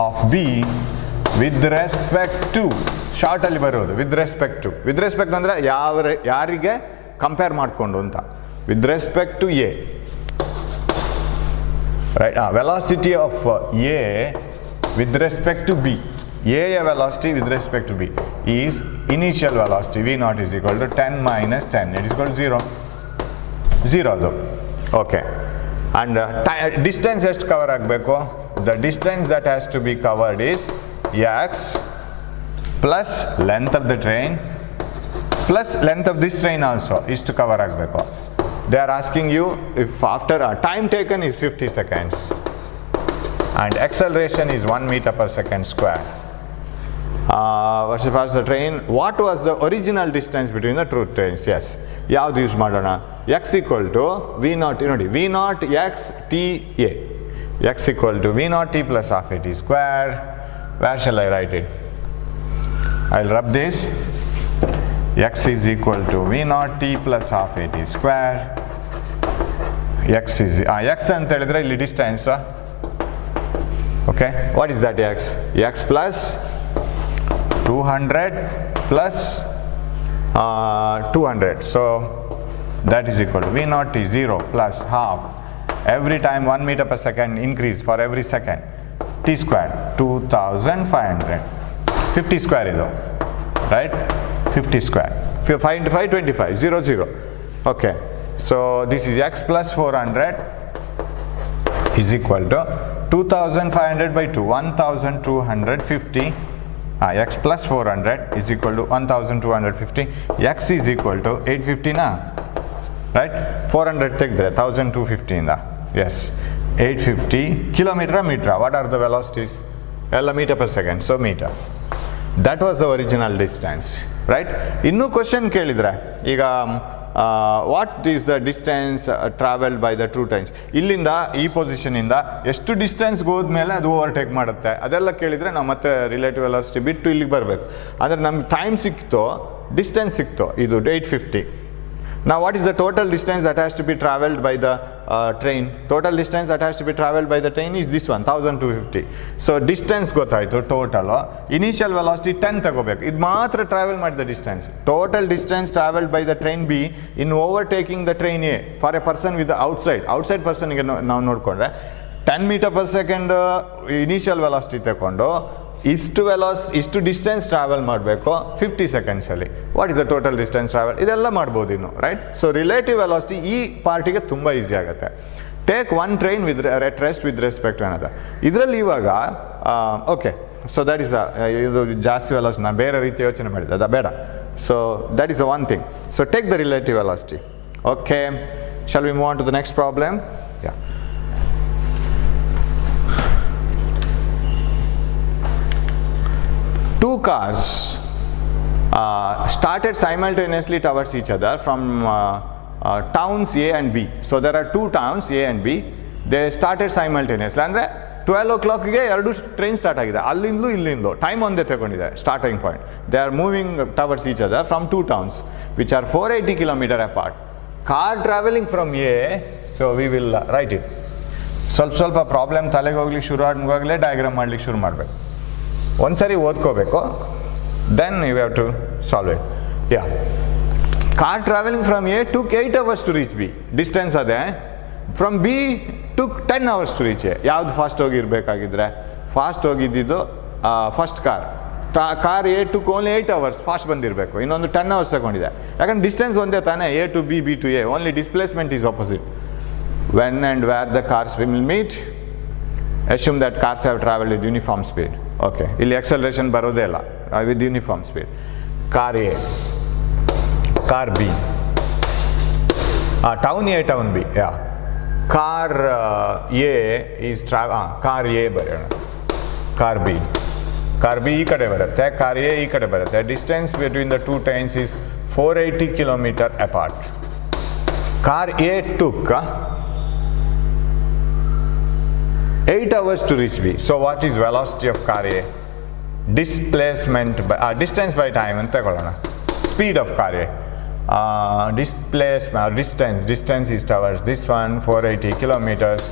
of B with respect to, ಶಾರ್ಟಲ್ಲಿ ಬರೋದು ವಿತ್ ರೆಸ್ಪೆಕ್ಟ್ ಅಂದರೆ ಯಾರಿಗೆ ಕಂಪೇರ್ ಮಾಡಿಕೊಂಡು ಅಂತ. With respect to A, right? Velocity of A with respect to B. A velocity with respect to B is initial velocity V0 is equal to 10 minus 10. It is equal to 0 though. Okay. And distance ಎಷ್ಟು ಕವರ್ ಆಗಬೇಕು? The distance that has to be covered is x plus length of the train plus length of this train also is to cover ಆಗಬೇಕು. They are asking you if after time taken is 50 seconds and acceleration is 1 meter per second square. Versus the train, what was the original distance between the two trains? Yes. ಯಾವ್ದು ಯೂಸ್ ಮಾಡೋಣ? x equal to v0, ನೋಡಿ v0 x t a. x equal to v0 t plus half a t square. Where shall I write it? I'll rub this. x is equal to v0 t plus half a t square. x ಅಂತ ಹೇಳಿದ್ರೆ ಇಲ್ಲಿ distance. Okay, what is that x? x plus 200 plus 200. So that is equal to v0 t 0 plus half. Every time 1 meter per second increase for every second. t square 2500. 50 square ಇದು, right? 50 square. 5 5 25 0 0. Okay, so this is x plus 400 is equal to 2500 by 2, 1250. X plus 400 is equal to 1250. X is equal to 850 na, right? 400 ತೆಗೆದ್ರೆ 1250 ಇಂದ, yes, 850 kilometer meter. What are the velocities? ಎಲ್ಲ meter per second, so meter. That was the original distance, right? ಇನ್ನೂ ಕ್ವಶನ್ ಕೇಳಿದ್ರೆ ಈಗ what is the distance travelled by the true trains, ಇಲ್ಲಿಂದ ಈ ಪೊಸಿಷನಿಂದ ಎಷ್ಟು ಡಿಸ್ಟೆನ್ಸ್ಗೆ ಹೋದ್ಮೇಲೆ ಅದು ಓವರ್ಟೇಕ್ ಮಾಡುತ್ತೆ ಅದೆಲ್ಲ ಕೇಳಿದರೆ ನಾವು ಮತ್ತೆ ರಿಲೇಟಿವ್ ವೆಲಾಸಿಟಿ ಬಿಟ್ಟು ಇಲ್ಲಿಗೆ ಬರಬೇಕು. ಅಂದರೆ ನಮ್ಗೆ ಟೈಮ್ ಸಿಕ್ತೋ ಡಿಸ್ಟೆನ್ಸ್ ಸಿಕ್ತೋ, ಇದು 850 Now what is the total distance that has to be traveled by the train? Total distance that has to be traveled by the train is this one, 1250. So distance ಗೊತ್ತಾಯ್ತು total. Initial velocity 10 ತಗೋಬೇಕು. ಇದು ಮಾತ್ರ travel ಮಾಡಿದ distance. Total distance traveled by the train B in overtaking the train A for a person with the outside person ಗೆ ನಾವು ನೋಡ್ಕೊಂಡ್ರೆ 10 meter per second initial velocity ತಗೊಂಡು ಇಷ್ಟು ಡಿಸ್ಟೆನ್ಸ್ ಟ್ರಾವೆಲ್ ಮಾಡಬೇಕು 50 seconds ಅಲ್ಲಿ. What is the total distance travel? ಇದೆಲ್ಲ ಮಾಡ್ಬೋದು ಇನ್ನು, ರೈಟ್? ಸೊ ರಿಲೇಟಿವ್ ವೆಲಾಸಿಟಿ ಈ ಪಾರ್ಟಿಗೆ ತುಂಬ ಈಸಿ ಆಗುತ್ತೆ. Take one train with rest with respect to another. ಇದರಲ್ಲಿ ಇವಾಗ ಓಕೆ, ಸೊ ದಟ್ ಇಸ್ ಇದು ಜಾಸ್ತಿ ವೆಲಾಸಿಟಿ, ನಾನು ಬೇರೆ ರೀತಿ ಯೋಚನೆ ಮಾಡಿದ್ದೆ, ಅದು ಬೇಡ. So that is one thing. So take the relative velocity. Okay, shall we move on to the next problem? Yeah. Two cars started simultaneously towards each other from towns A and B. So there are two towns A and B. They started simultaneously. ಅಂದರೆ 12 o'clockಗೆ ಎರಡು ಟ್ರೈನ್ ಸ್ಟಾರ್ಟ್ ಆಗಿದೆ, ಅಲ್ಲಿಂದಲೂ ಇಲ್ಲಿಂದಲೂ ಟೈಮ್ ಒಂದೇ ತಗೊಂಡಿದೆ starting point. They are moving towards each other from two towns which are 480 kilometers apart. Car travelling from A, so we will write it. ಸ್ವಲ್ಪ ಪ್ರಾಬ್ಲಮ್ ತಲೆಗೆ ಹೋಗ್ಲಿಕ್ಕೆ ಶುರು ಆಗುವಾಗಲೇ ಡಯಾಗ್ರಾಮ್ ಮಾಡ್ಲಿಕ್ಕೆ ಶುರು ಮಾಡಬೇಕು. ಒಂದ್ಸರಿ ಓದ್ಕೋಬೇಕು, then you have to solve it. Yeah, car travelling from A took 8 hours to reach B. Distance ಅದೇ. From B took 10 hours to reach A. ಯಾವ್ದು ಫಾಸ್ಟ್ ಹೋಗಿರ್ಬೇಕಾಗಿದ್ರೆ? ಫಾಸ್ಟ್ ಹೋಗಿದ್ದು first car A took only 8 hours fast ಬಂದಿರಬೇಕು, ಇನ್ನೊಂದು 10 hours ತಗೊಂಡಿದೆ. ಯಾಕಂದ್ರೆ ಡಿಸ್ಟೆನ್ಸ್ ಒಂದೇ ತಾನೇ, A to B, B to A. Only displacement is opposite. When and where the cars will meet, assume that cars have traveled with uniform speed. Okay, ಇಲ್ಲಿ acceleration ಬರೋದೇ ಇಲ್ಲ, with uniform speed. Car A, car B, town A, town B. Yeah, car A is car A ಬರೆಯೋಣ, car B. car B ಈ ಕಡೆ ಬರುತ್ತೆ, car A ಈ ಕಡೆ ಬರುತ್ತೆ. Distance between the two trains is 480 kilometers apart. Car A took 8 hours to reach B. So what is velocity of car A? Displacement by distance by time ಅಂತ ತಗೊಳ್ಳೋಣ. Speed of car A. Distance is towards this one 480 kilometers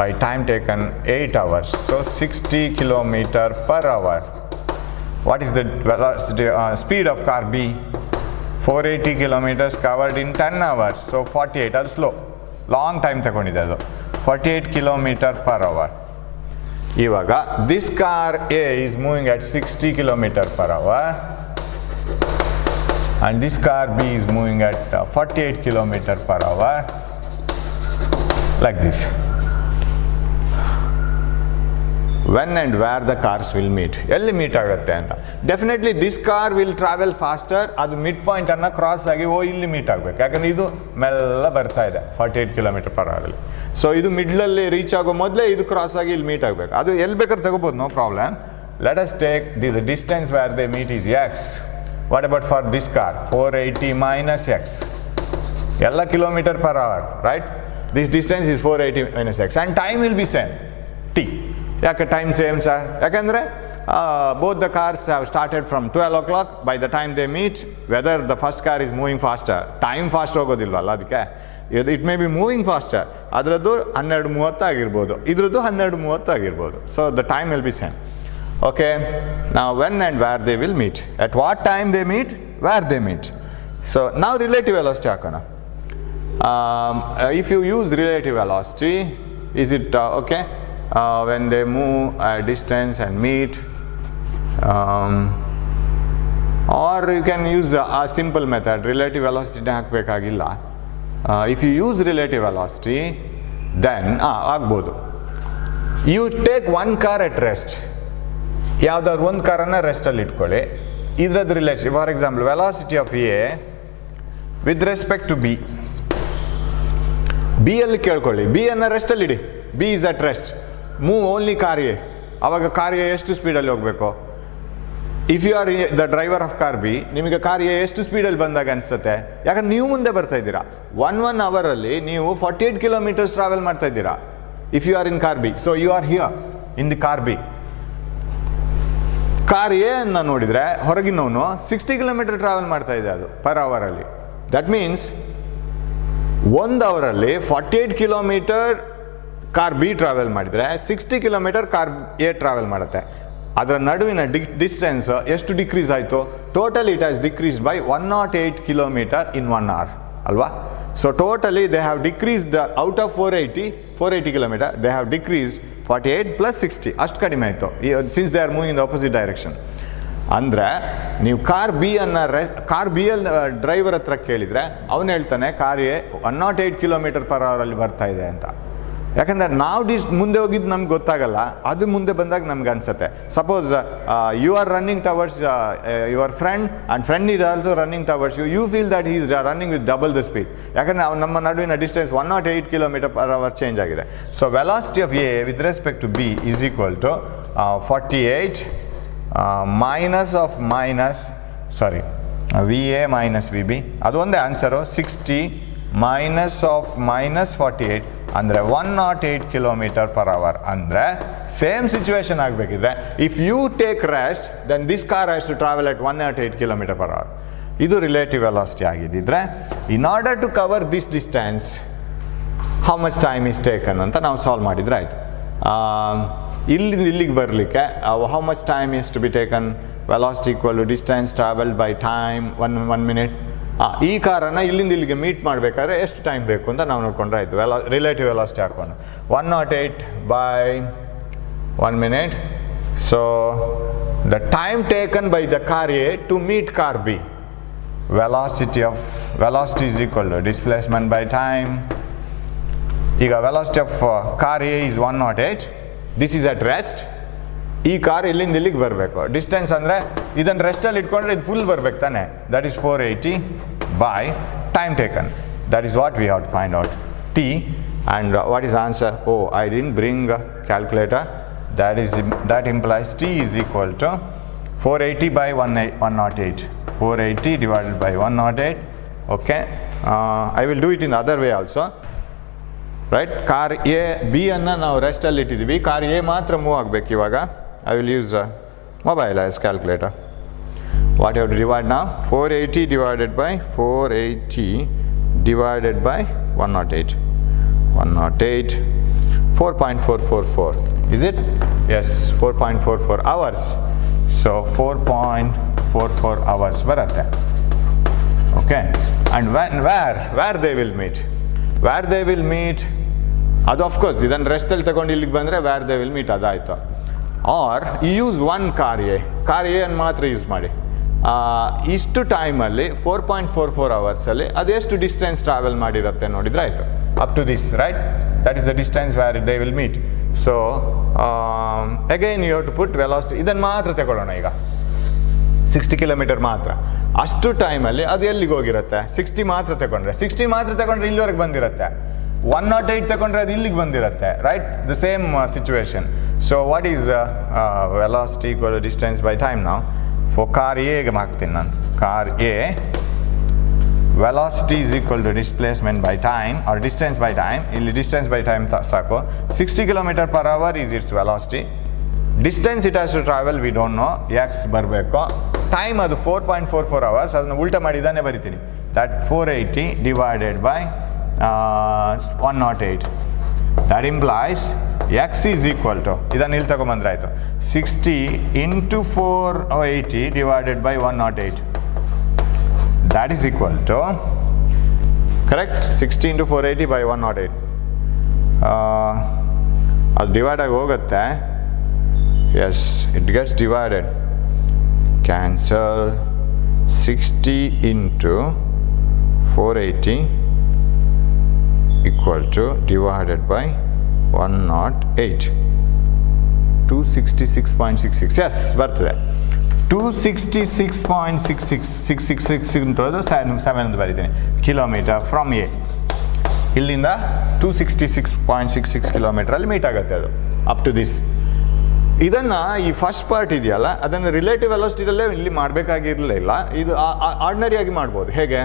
by time taken 8 hours. So 60 kilometers per hour. What is the velocity speed of car B? 480 kilometers covered in 10 hours. So 48. ಅದು slow. Long time ತಗೊಂಡಿದೆ ಅದು. 48 kilometers per hour. ಇವಾಗ this car A is moving at 60 kilometers per hour and this car B is moving at 48 kilometers per hour, like this. When and where the cars will meet, ಎಲ್ಲಿ ಮೀಟ್ ಆಗುತ್ತೆ ಅಂತ. Definitely this car will travel faster. ಅದು ಮಿಡ್ ಪಾಯಿಂಟ್ ಅನ್ನ ಕ್ರಾಸ್ ಆಗಿ ಇಲ್ಲಿ ಮೀಟ್ ಆಗಬೇಕು, ಯಾಕಂದ್ರೆ ಇದು ಮೆಲ್ಲ ಬರ್ತಾ ಇದೆ 48 kilometers per hour ಅಲ್ಲಿ. ಸೊ ಇದು ಮಿಡ್ಲಲ್ಲಿ ರೀಚ್ ಆಗೋ ಮೊದಲೇ ಇದು ಕ್ರಾಸ್ ಆಗಿ ಇಲ್ಲಿ ಮೀಟ್ ಆಗಬೇಕು. ಅದು ಎಲ್ಲಿ ಬೇಕಾದ್ರೆ ತಗೋಬೋದು, no problem. Let us take the distance where they meet is X. What about for this car? 480 minus x. ಎಲ್ಲ kilometers per hour, right? This distance is 480 minus x and time will be same, t. ಯಾಕೆ ಟೈಮ್ ಸೇಮ್ ಸರ್? ಯಾಕಂದರೆ both the cars have started from 12 o'clock. By the time they meet, whether the first car is moving faster, time fast ಹೋಗೋದಿಲ್ವಲ್ಲ ಅದಕ್ಕೆ, it may be moving faster. ಅದರದ್ದು 12:30 ಆಗಿರ್ಬೋದು, ಇದ್ರದ್ದು 12:30 ಆಗಿರ್ಬೋದು. So the time will be same. Okay, ನಾವು when and where they will meet, at what time they meet, where they meet. So ನಾವು ರಿಲೇಟಿವ್ ವೆಲಾಸಿಟಿ ಹಾಕೋಣ. If you use relative velocity, is it okay? When they move a distance and meet, or you can use a simple method, relative velocity ಹಾಕಬೇಕಾಗಿಲ್ಲ. If you use relative velocity, then ಆಗ್ಬೋದು. You take one car at rest. ಯಾವ್ದಾದ್ರು ಒಂದು ಕಾರನ್ನು ರೆಸ್ಟಲ್ಲಿ ಇಟ್ಕೊಳ್ಳಿ. ಇದ್ರದ್ದು ರಿಲೇಷನ್, for example velocity of A with respect to B. B ಅಲ್ಲಿ ಕೇಳ್ಕೊಳ್ಳಿ, ಬಿ ಅನ್ನ ರೆಸ್ಟಲ್ಲಿ ಇಡಿ. B is at rest, move only car A. ಅವಾಗ ಕಾರ್ ಎ ಎಷ್ಟು ಸ್ಪೀಡಲ್ಲಿ ಹೋಗಬೇಕು? If you are the driver of car B, ನಿಮಗೆ ಕಾರ್ ಎ ಎಷ್ಟು ಸ್ಪೀಡಲ್ಲಿ ಬಂದಾಗ ಅನಿಸುತ್ತೆ? ಯಾಕಂದ್ರೆ ನೀವು ಮುಂದೆ ಬರ್ತಾ ಇದ್ದೀರಾ. 1 ಅವರಲ್ಲಿ ನೀವು 48 kilometers ಟ್ರಾವೆಲ್ ಮಾಡ್ತಾ ಇದ್ದೀರಾ if you are in car B. So you are here in the car B. Car A ಅನ್ನ ನೋಡಿದರೆ ಹೊರಗಿನವನು 60 kilometers ಟ್ರಾವೆಲ್ ಮಾಡ್ತಾ ಇದೆ ಅದು ಪರ್ ಅವರಲ್ಲಿ. ದಟ್ ಮೀನ್ಸ್ 1 ಅವರಲ್ಲಿ 48 ಕಿಲೋಮೀಟರ್ ಕಾರ್ ಬಿ ಟ್ರಾವೆಲ್ ಮಾಡಿದರೆ 60 ಕಿಲೋಮೀಟರ್ ಕಾರ್ ಎ ಟ್ರಾವೆಲ್ ಮಾಡುತ್ತೆ. ಅದರ ನಡುವಿನ ಡಿಸ್ಟೆನ್ಸ್ ಎಷ್ಟು ಡಿಕ್ರೀಸ್ ಆಯಿತು? Totally it has decreased by 108 kilometre in 1 hour ಅಲ್ವಾ? So totally they have decreased out of 480 kilometre they have decreased 48 plus 60 ಅಷ್ಟು ಕಡಿಮೆ ಆಯಿತು since they are moving in the opposite direction. ಅಂದರೆ ನೀವು ಕಾರ್ ಬಿ ಯಲ್ಲಿ ಡ್ರೈವರ್ ಹತ್ರ ಕೇಳಿದರೆ ಅವನು ಹೇಳ್ತಾನೆ ಕಾರ್ ಎ 108 ಕಿಲೋಮೀಟರ್ ಪರ್ ಅವರಲ್ಲಿ ಬರ್ತಾ ಇದೆ ಅಂತ. ಯಾಕಂದರೆ ನಾವು ಮುಂದೆ ಹೋಗಿದ್ದು ನಮ್ಗೆ ಗೊತ್ತಾಗಲ್ಲ, ಅದು ಮುಂದೆ ಬಂದಾಗ ನಮ್ಗೆ ಅನ್ಸುತ್ತೆ. Suppose you are running towards your friend and friend is also running towards you feel that is running with double the speed. ಯಾಕಂದರೆ ನಮ್ಮ ನಡುವಿನ distance 108 kilometer per hour change ಆಗಿದೆ. So velocity of A with respect to B is equal to 48 V A minus V B, ಅದು ಒಂದೇ ಆನ್ಸರು. 60 ಮೈನಸ್ ಆಫ್ ಮೈನಸ್ 48 ಅಂದರೆ 108 ಕಿಲೋಮೀಟರ್ ಪರ್ ಅವರ್. ಅಂದರೆ ಸೇಮ್ ಸಿಚುವೇಶನ್ ಆಗಬೇಕಿದ್ರೆ if you take rest then this car has to travel at 108 kilometer per hour. ಇದು ರಿಲೇಟಿವ್ ವೆಲಾಸಿಟಿ ಆಗಿದ್ದಿದ್ರೆ in order to cover this distance how much time is taken ಅಂತ ನಾವು ಸಾಲ್ವ್ ಮಾಡಿದರೆ ಆಯಿತು. ಇಲ್ಲಿಂದ ಇಲ್ಲಿಗೆ ಬರಲಿಕ್ಕೆ how much time is to be taken, velocity equal to distance travelled by time 1 minute. ಈ ಕಾರನ್ನು ಇಲ್ಲಿಂದ ಇಲ್ಲಿಗೆ ಮೀಟ್ ಮಾಡಬೇಕಾದ್ರೆ ಎಷ್ಟು ಟೈಮ್ ಬೇಕು ಅಂತ ನಾವು ನೋಡ್ಕೊಂಡ್ರೆ ಆಯಿತು. ರಿಲೇಟಿವ್ ವೆಲಾಸಿಟಿ ಹಾಕೊಂಡು 108 by 1 minute. So the time taken by the car A to meet car B, velocity is equal to displacement by time. ಈಗ velocity of car A is 108, this is at rest. ಈ ಕಾರ್ ಇಲ್ಲಿಂದ ಇಲ್ಲಿಗೆ ಬರಬೇಕು. ಡಿಸ್ಟೆನ್ಸ್ ಅಂದರೆ ಇದನ್ನು ರೆಸ್ಟಲ್ಲಿ ಇಟ್ಕೊಂಡ್ರೆ ಇದು ಫುಲ್ ಬರ್ಬೇಕು ತಾನೆ, that is 480 by time taken. That is what we have to find out T. And what is answer? I didn't bring calculator. that implies t is equal to 480 by 108. 480 divided by 108. Okay, I will do it in the other way also. Right, car A B ಅನ್ನು ನಾವು ರೆಸ್ಟಲ್ಲಿ ಇಟ್ಟಿದ್ದೀವಿ, ಕಾರ್ ಎ ಮಾತ್ರ ಮೂವ್ ಆಗಬೇಕು. ಇವಾಗ I will use mobile as calculator. What have to divide ನಾವು? 480 divided by 480 divided by 108. 108 4.444. Is it? Yes, 4.44 hours. So 4.44 hours ಬರುತ್ತೆ. Okay, and where they will meet? Where they will meet, ಅದು ಅಫ್ಕೋರ್ಸ್ ಇದನ್ನು ರೆಸ್ಟಲ್ಲಿ ತಗೊಂಡು ಇಲ್ಲಿಗೆ ಬಂದರೆ ವ್ಯಾರ್ ದೇ ವಿಲ್ ಮೀಟ್ ಅದಾಯಿತು. Are you use one car A ಅನ್ನು ಮಾತ್ರ ಯೂಸ್ ಮಾಡಿ. ಇಷ್ಟು ಟೈಮಲ್ಲಿ 4.44 ಅವರ್ಸಲ್ಲಿ ಅದೆಷ್ಟು ಡಿಸ್ಟೆನ್ಸ್ ಟ್ರಾವೆಲ್ ಮಾಡಿರುತ್ತೆ ನೋಡಿದರೆ ಆಯಿತು. Up to this, right? That is the distance where they will meet. So again you have to put velocity. ಇದನ್ನು ಮಾತ್ರ ತಗೊಳ್ಳೋಣ ಈಗ, 60 ಕಿಲೋಮೀಟರ್ ಮಾತ್ರ. ಅಷ್ಟು ಟೈಮಲ್ಲಿ ಅದು ಎಲ್ಲಿಗೆ ಹೋಗಿರುತ್ತೆ? 60 ಮಾತ್ರ ತಗೊಂಡ್ರೆ ಇಲ್ಲಿವರೆಗೆ ಬಂದಿರುತ್ತೆ. 108 ತಗೊಂಡ್ರೆ ಅದು ಇಲ್ಲಿಗೆ ಬಂದಿರುತ್ತೆ, right? The same situation. So what is velocity equal to distance by time? ನಾವು ಫಾರ್ ಕಾರ್ ಎಗೆ ಹಾಕ್ತೀನಿ ನಾನು. Car A velocity is equal to displacement by time or distance by time. ಇಲ್ಲಿ ಡಿಸ್ಟೆನ್ಸ್ ಬೈ ಟೈಮ್ ಸಾಕು. 60 kilometre per hour is its velocity. Distance it has to travel we don't know, X ಬರಬೇಕು. ಟೈಮ್ ಅದು 4.44 ಅವರ್ಸ್. ಅದನ್ನು ಉಲ್ಟಾ ಮಾಡಿದ್ದಾನೆ ಬರಿತೀನಿ. That 480 divided by 108. That implies X is equal to, ಇದನ್ನು ಇಲ್ಲಿ ತಗೊಂಬಂದ್ರೆ ಆಯಿತು, 60 into 480 divided by 108. That is equal to, correct? 60 into 480 by 108. ಅದು ಡಿವೈಡ್ ಆಗಿ ಹೋಗುತ್ತೆ. Yes, it gets divided. Cancel 60 into 480 equal to divided by 108. 266.66. Yes, ಬರ್ತದೆ. 266.66 into 7 ಅಂತ ಬರೀತೀನಿ ಕಿಲೋಮೀಟರ್ ಫ್ರಮ್ ಎ. ಇಲ್ಲಿಂದ 266.66 ಕಿಲೋಮೀಟ್ರಲ್ಲಿ ಮೀಟ್ ಆಗುತ್ತೆ ಅದು ಅಪ್ ಟು ದಿಸ್. ಇದನ್ನು ಈ ಫಸ್ಟ್ ಪಾರ್ಟ್ ಇದೆಯಲ್ಲ ಅದನ್ನು ರಿಲೇಟಿವ್ ವೆಲಾಸಿಟಿಯಲ್ಲೇ ಇಲ್ಲಿ ಮಾಡಬೇಕಾಗಿರಲಿಲ್ಲ. ಇದು ಆರ್ಡಿನರಿಯಾಗಿ ಮಾಡ್ಬೋದು. ಹೇಗೆ?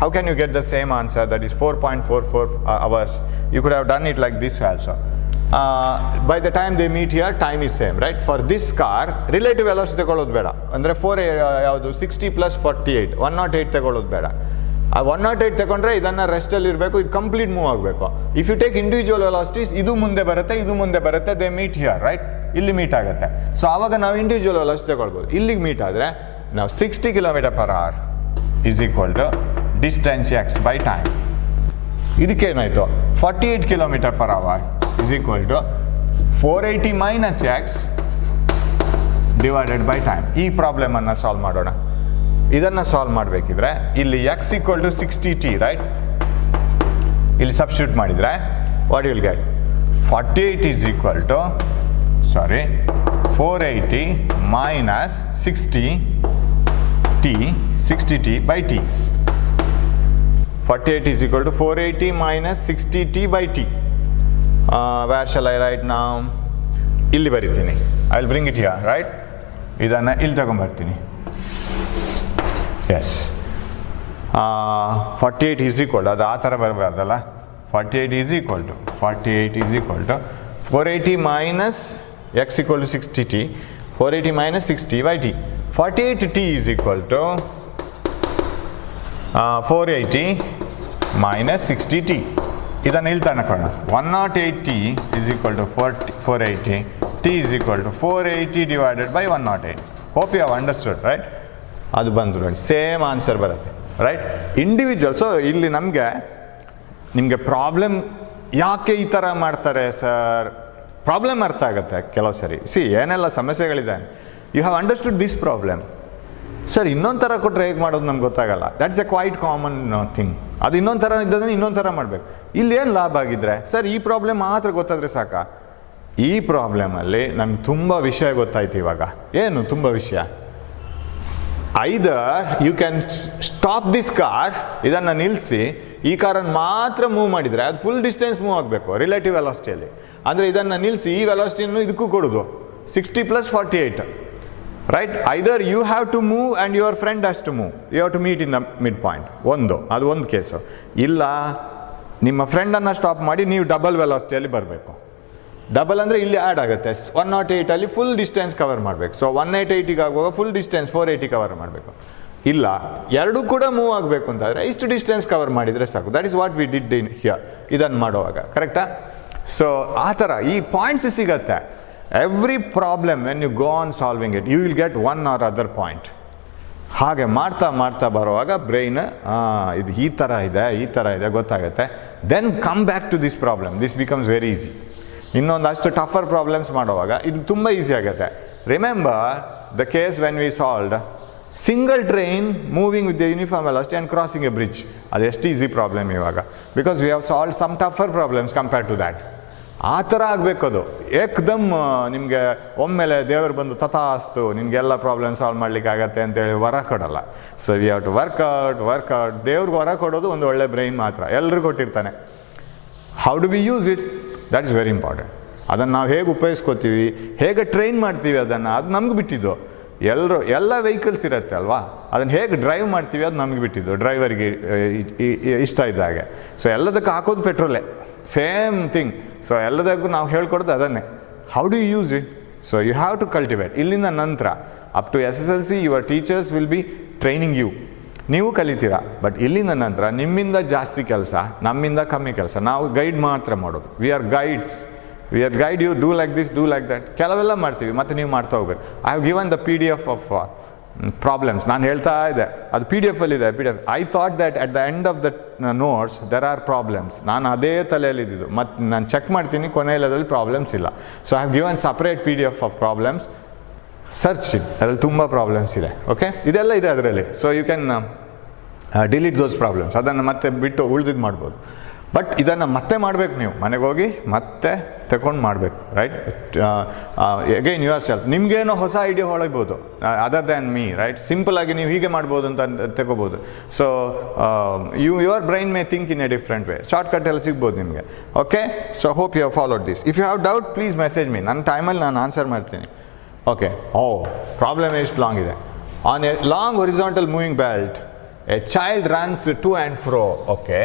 How can you get the same answer? That is 4.44 hours. You could have done it like this also. By the time they meet here time is same, right? For this car relative velocity ತಗೊಳ್ಳೋದು ಬೇಡ. ಅಂದರೆ 60 + 48 108 ತಗೊಳ್ಳೋದು ಬೇಡ. ಆ 108 ತಗೊಂಡ್ರೆ ಇದನ್ನು ರೆಸ್ಟಲ್ಲಿ ಇರಬೇಕು, ಇದು ಕಂಪ್ಲೀಟ್ ಮೂವ್ ಆಗಬೇಕು. If you take individual velocities, ಇದು ಮುಂದೆ ಬರುತ್ತೆ, ಇದು ಮುಂದೆ ಬರುತ್ತೆ, ದೇ ಮೀಟ್ ಹಿಯರ್, ರೈಟ್? ಇಲ್ಲಿ ಮೀಟ್ ಆಗುತ್ತೆ. ಸೊ ಆವಾಗ ನಾವು ಇಂಡಿವಿಜುವಲ್ ವೆಲಾಸಿಟಿ ತಗೊಳ್ಬೋದು. ಇಲ್ಲಿಗೆ ಮೀಟ್ ಆದರೆ ನಾವು 60 km/h is equal to distance x by time. ಇದಕ್ಕೇನಾಯಿತು? 48 km/h is equal to 480 minus x divided by time. ಈ ಪ್ರಾಬ್ಲಮನ್ನು ಸಾಲ್ವ್ ಮಾಡೋಣ. ಇದನ್ನು ಸಾಲ್ವ್ ಮಾಡಬೇಕಿದ್ರೆ ಇಲ್ಲಿ x equal to 60t, right? ಇಲ್ಲಿ ಸಬ್ಸ್ಟಿಟ್ಯೂಟ್ ಮಾಡಿದರೆ what you will get? 48 is equal to 480 minus 60t by t. 48 is equal to 480 minus 60t by t. Where shall I write now? ಇಲ್ಲಿ ಬರಿತೀನಿ. I will bring it here, right? ಇದನ್ನು ಇಲ್ಲಿ ತಗೊಂಡ್ಬರ್ತೀನಿ. Yes. 48 is equal to, ಅದು ಆ ಥರ ಬರಬಾರ್ದಲ್ಲ. 48 is equal to 480 minus x equal to 60t, 480 minus 60 by t. 48t is equal to 480 minus 60t. ಇದನ್ನು ಇಲ್ಲಿ ತನಕೋಣ. 108t is equal to 480, t is equal to 480 divided by 108. Hope you have understood, right? ಅದು ಬಂದು ನೋಡಿ, ಸೇಮ್ ಆನ್ಸರ್ ಬರುತ್ತೆ, ರೈಟ್? ಇಂಡಿವಿಜುವಲ್. ಸೊ ಇಲ್ಲಿ ನಿಮಗೆ ಪ್ರಾಬ್ಲಮ್ ಯಾಕೆ ಈ ಥರ ಮಾಡ್ತಾರೆ ಸರ್? ಪ್ರಾಬ್ಲಮ್ ಅರ್ಥ ಆಗುತ್ತೆ ಕೆಲವು ಸರಿ. ಏನೆಲ್ಲ ಸಮಸ್ಯೆಗಳಿದೆ, you have understood this problem. Sir ಇನ್ನೊಂದು ಥರ ಕೊಟ್ಟರೆ ಹೇಗೆ ಮಾಡೋದು ನಮ್ಗೆ ಗೊತ್ತಾಗಲ್ಲ. That's a quite common thing. ಅದು ಇನ್ನೊಂದು ಥರ ಇದ್ದದನ್ನು ಇನ್ನೊಂದು ಥರ ಮಾಡಬೇಕು. ಇಲ್ಲಿ ಏನು ಲಾಭ ಆಗಿದ್ರೆ ಸರ್ ಈ ಪ್ರಾಬ್ಲಮ್ ಮಾತ್ರ ಗೊತ್ತಾದರೆ ಸಾಕಾ? ಈ ಪ್ರಾಬ್ಲಮಲ್ಲಿ ನಮ್ಗೆ ತುಂಬ ವಿಷಯ ಗೊತ್ತಾಯ್ತು. ಇವಾಗ ಏನು ತುಂಬ ವಿಷಯ? Either you can stop this car, ಇದನ್ನು ನಿಲ್ಲಿಸಿ ಈ ಕಾರನ್ನು ಮಾತ್ರ ಮೂವ್ ಮಾಡಿದರೆ ಅದು ಫುಲ್ ಡಿಸ್ಟೆನ್ಸ್ ಮೂವ್ ಆಗಬೇಕು ರಿಲೇಟಿವ್ ವೆಲಾಸಿಟಿಯಲ್ಲಿ. ಅಂದರೆ ಇದನ್ನು ನಿಲ್ಲಿಸಿ ಈ ವೆಲಾಸಿಟಿಯನ್ನು ಇದಕ್ಕೂ ಕೊಡೋದು 60 + 48, right? Either you have to move and your friend has to move, you have to meet in the mid point. ಅದು ಒಂದು ಕೇಸು. ಇಲ್ಲ ನಿಮ್ಮ ಫ್ರೆಂಡನ್ನು ಸ್ಟಾಪ್ ಮಾಡಿ ನೀವು ಡಬಲ್ ವೆಲಾಸಿಟಿಯಲ್ಲಿ ಬರಬೇಕು. ಡಬಲ್ ಅಂದರೆ ಇಲ್ಲಿ ಆ್ಯಡ್ ಆಗುತ್ತೆ. 108ಅಲ್ಲಿ ಫುಲ್ ಡಿಸ್ಟೆನ್ಸ್ ಕವರ್ ಮಾಡಬೇಕು. ಸೊ 188ಗೆ ಆಗುವಾಗ ಫುಲ್ ಡಿಸ್ಟೆನ್ಸ್ 480 ಕವರ್ ಮಾಡಬೇಕು. ಇಲ್ಲ ಎರಡೂ ಕೂಡ ಮೂವ್ ಆಗಬೇಕು ಅಂತಾದರೆ ಇಷ್ಟು ಡಿಸ್ಟೆನ್ಸ್ ಕವರ್ ಮಾಡಿದರೆ ಸಾಕು. That is what we did in here, ಇದನ್ನು ಮಾಡುವಾಗ, ಕರೆಕ್ಟಾ? ಸೊ ಆ ಥರ ಈ ಪಾಯಿಂಟ್ಸ್ ಸಿಗತ್ತೆ. Every problem when you go on solving it, you will get one or other point. ಹಾಗೆ ಮಾಡ್ತಾ ಮಾಡ್ತಾ ಬರುವಾಗ ಬ್ರೈನ್ ಇದು ಈ ಥರ ಇದೆ ಗೊತ್ತಾಗುತ್ತೆ. Then come back to this problem, this becomes very easy. ಇನ್ನೊಂದಷ್ಟು ಟಫರ್ ಪ್ರಾಬ್ಲಮ್ಸ್ ಮಾಡುವಾಗ ಇದು ತುಂಬ ಈಸಿ ಆಗುತ್ತೆ. Remember the case when we solved single train moving with the uniform velocity and crossing a bridge. ಅದು ಎಷ್ಟು ಈಸಿ ಪ್ರಾಬ್ಲಮ್ ಇವಾಗ, because we have solve some tougher problems compared to that. ಆ ಥರ ಆಗಬೇಕು ಅದು. ಏಕ್ದಮ್ ನಿಮಗೆ ಒಮ್ಮೆಲೆ ದೇವರು ಬಂದು ತಥಾಸ್ತು ನಿಮಗೆಲ್ಲ ಪ್ರಾಬ್ಲಮ್ ಸಾಲ್ವ್ ಮಾಡಲಿಕ್ಕೆ ಆಗತ್ತೆ ಅಂತೇಳಿ ವರ ಕೊಡಲ್ಲ. So we have to work out. ದೇವ್ರಿಗೆ ವರ ಕೊಡೋದು ಒಂದು ಒಳ್ಳೆ ಬ್ರೈನ್ ಮಾತ್ರ, ಎಲ್ಲರೂ ಕೊಟ್ಟಿರ್ತಾನೆ. How do we use it? That is very important. ಅದನ್ನು ನಾವು ಹೇಗೆ ಉಪಯೋಗಿಸ್ಕೋತೀವಿ, ಹೇಗೆ ಟ್ರೈನ್ ಮಾಡ್ತೀವಿ ಅದನ್ನು, ಅದು ನಮ್ಗೆ ಬಿಟ್ಟಿದ್ದು. ಎಲ್ಲ ವೆಹಿಕಲ್ಸ್ ಇರುತ್ತೆ ಅಲ್ವಾ, ಅದನ್ನು ಹೇಗೆ ಡ್ರೈವ್ ಮಾಡ್ತೀವಿ ಅದು ನಮಗೆ ಬಿಟ್ಟಿದ್ದು, ಡ್ರೈವರ್ಗೆ ಇಷ್ಟ ಇದ್ದ ಹಾಗೆ. ಸೊ ಎಲ್ಲದಕ್ಕೆ ಹಾಕೋದು ಪೆಟ್ರೋಲೇ, ಸೇಮ್ ಥಿಂಗ್. ಸೊ ಎಲ್ಲದಕ್ಕೂ ನಾವು ಹೇಳ್ಕೊಡೋದು ಅದನ್ನೇ. How do you use it? So you have to cultivate. ಇಲ್ಲಿಂದ ನಂತರ up to SSLC your teachers will be training you. ನೀವು ಕಲಿತೀರಾ, ಬಟ್ ಇಲ್ಲಿಂದ ನಂತರ ನಿಮ್ಮಿಂದ ಜಾಸ್ತಿ ಕೆಲಸ, ನಮ್ಮಿಂದ ಕಮ್ಮಿ ಕೆಲಸ. ನಾವು ಗೈಡ್ ಮಾತ್ರ ಮಾಡೋದು. We are guides. You do like this, do like that. ಕೆಲವೆಲ್ಲ ಮಾಡ್ತೀವಿ, ಮತ್ತು ನೀವು ಮಾಡ್ತಾ ಹೋಗ್ಬೇಕು. I have given the PDF of problems. ನಾನು ಹೇಳ್ತಾ ಇದ್ದೆ, ಅದು PDF ಅಲ್ಲಿದೆ. I thought that at the end of the notes there are problems. ನಾನು ಅದೇ ತಲೆಯಲ್ಲಿದ್ದು, ಮತ್ತು ನಾನು ಚೆಕ್ ಮಾಡ್ತೀನಿ ಕೊನೆಯಲ್ಲಿ ಅದರಲ್ಲಿ ಪ್ರಾಬ್ಲಮ್ಸ್ ಇಲ್ಲ. So I have given separate PDF of problems. Search it, ಅದರಲ್ಲಿ ತುಂಬ ಪ್ರಾಬ್ಲಮ್ಸ್ ಇದೆ. ಓಕೆ, ಇದೆಲ್ಲ ಇದೆ ಅದರಲ್ಲಿ. So you can delete those problems. ಅದನ್ನು ಮತ್ತೆ ಬಿಟ್ಟು ಉಳಿದಿದ್ದು ಮಾಡ್ಬೋದು. ಬಟ್ ಇದನ್ನು ಮತ್ತೆ ಮಾಡಬೇಕು, ನೀವು ಮನೆಗೆ ಹೋಗಿ ಮತ್ತೆ ತಗೊಂಡು ಮಾಡಬೇಕು, ರೈಟ್? Again yourself. ನಿಮಗೇನೋ ಹೊಸ ಐಡಿಯಾ ಹೊಳಗ್ಬೋದು ಅದರ್ ದ್ಯಾನ್ ಮೀ, ರೈಟ್? ಸಿಂಪಲಾಗಿ ನೀವು ಹೀಗೆ ಮಾಡ್ಬೋದು ಅಂತ ತಗೋಬೋದು. So your brain may think in a different way. Shortcut ಎಲ್ಲ ಸಿಗ್ಬೋದು ನಿಮಗೆ. Okay, so hope you have followed this. If you have doubt please message me. ನನ್ನ ಟೈಮಲ್ಲಿ ನಾನು ಆನ್ಸರ್ ಮಾಡ್ತೀನಿ. ಓಕೆ, ಪ್ರಾಬ್ಲಮ್ ಎಷ್ಟು ಲಾಂಗ್ ಇದೆ. On a long horizontal moving belt a child runs to and pro. Okay,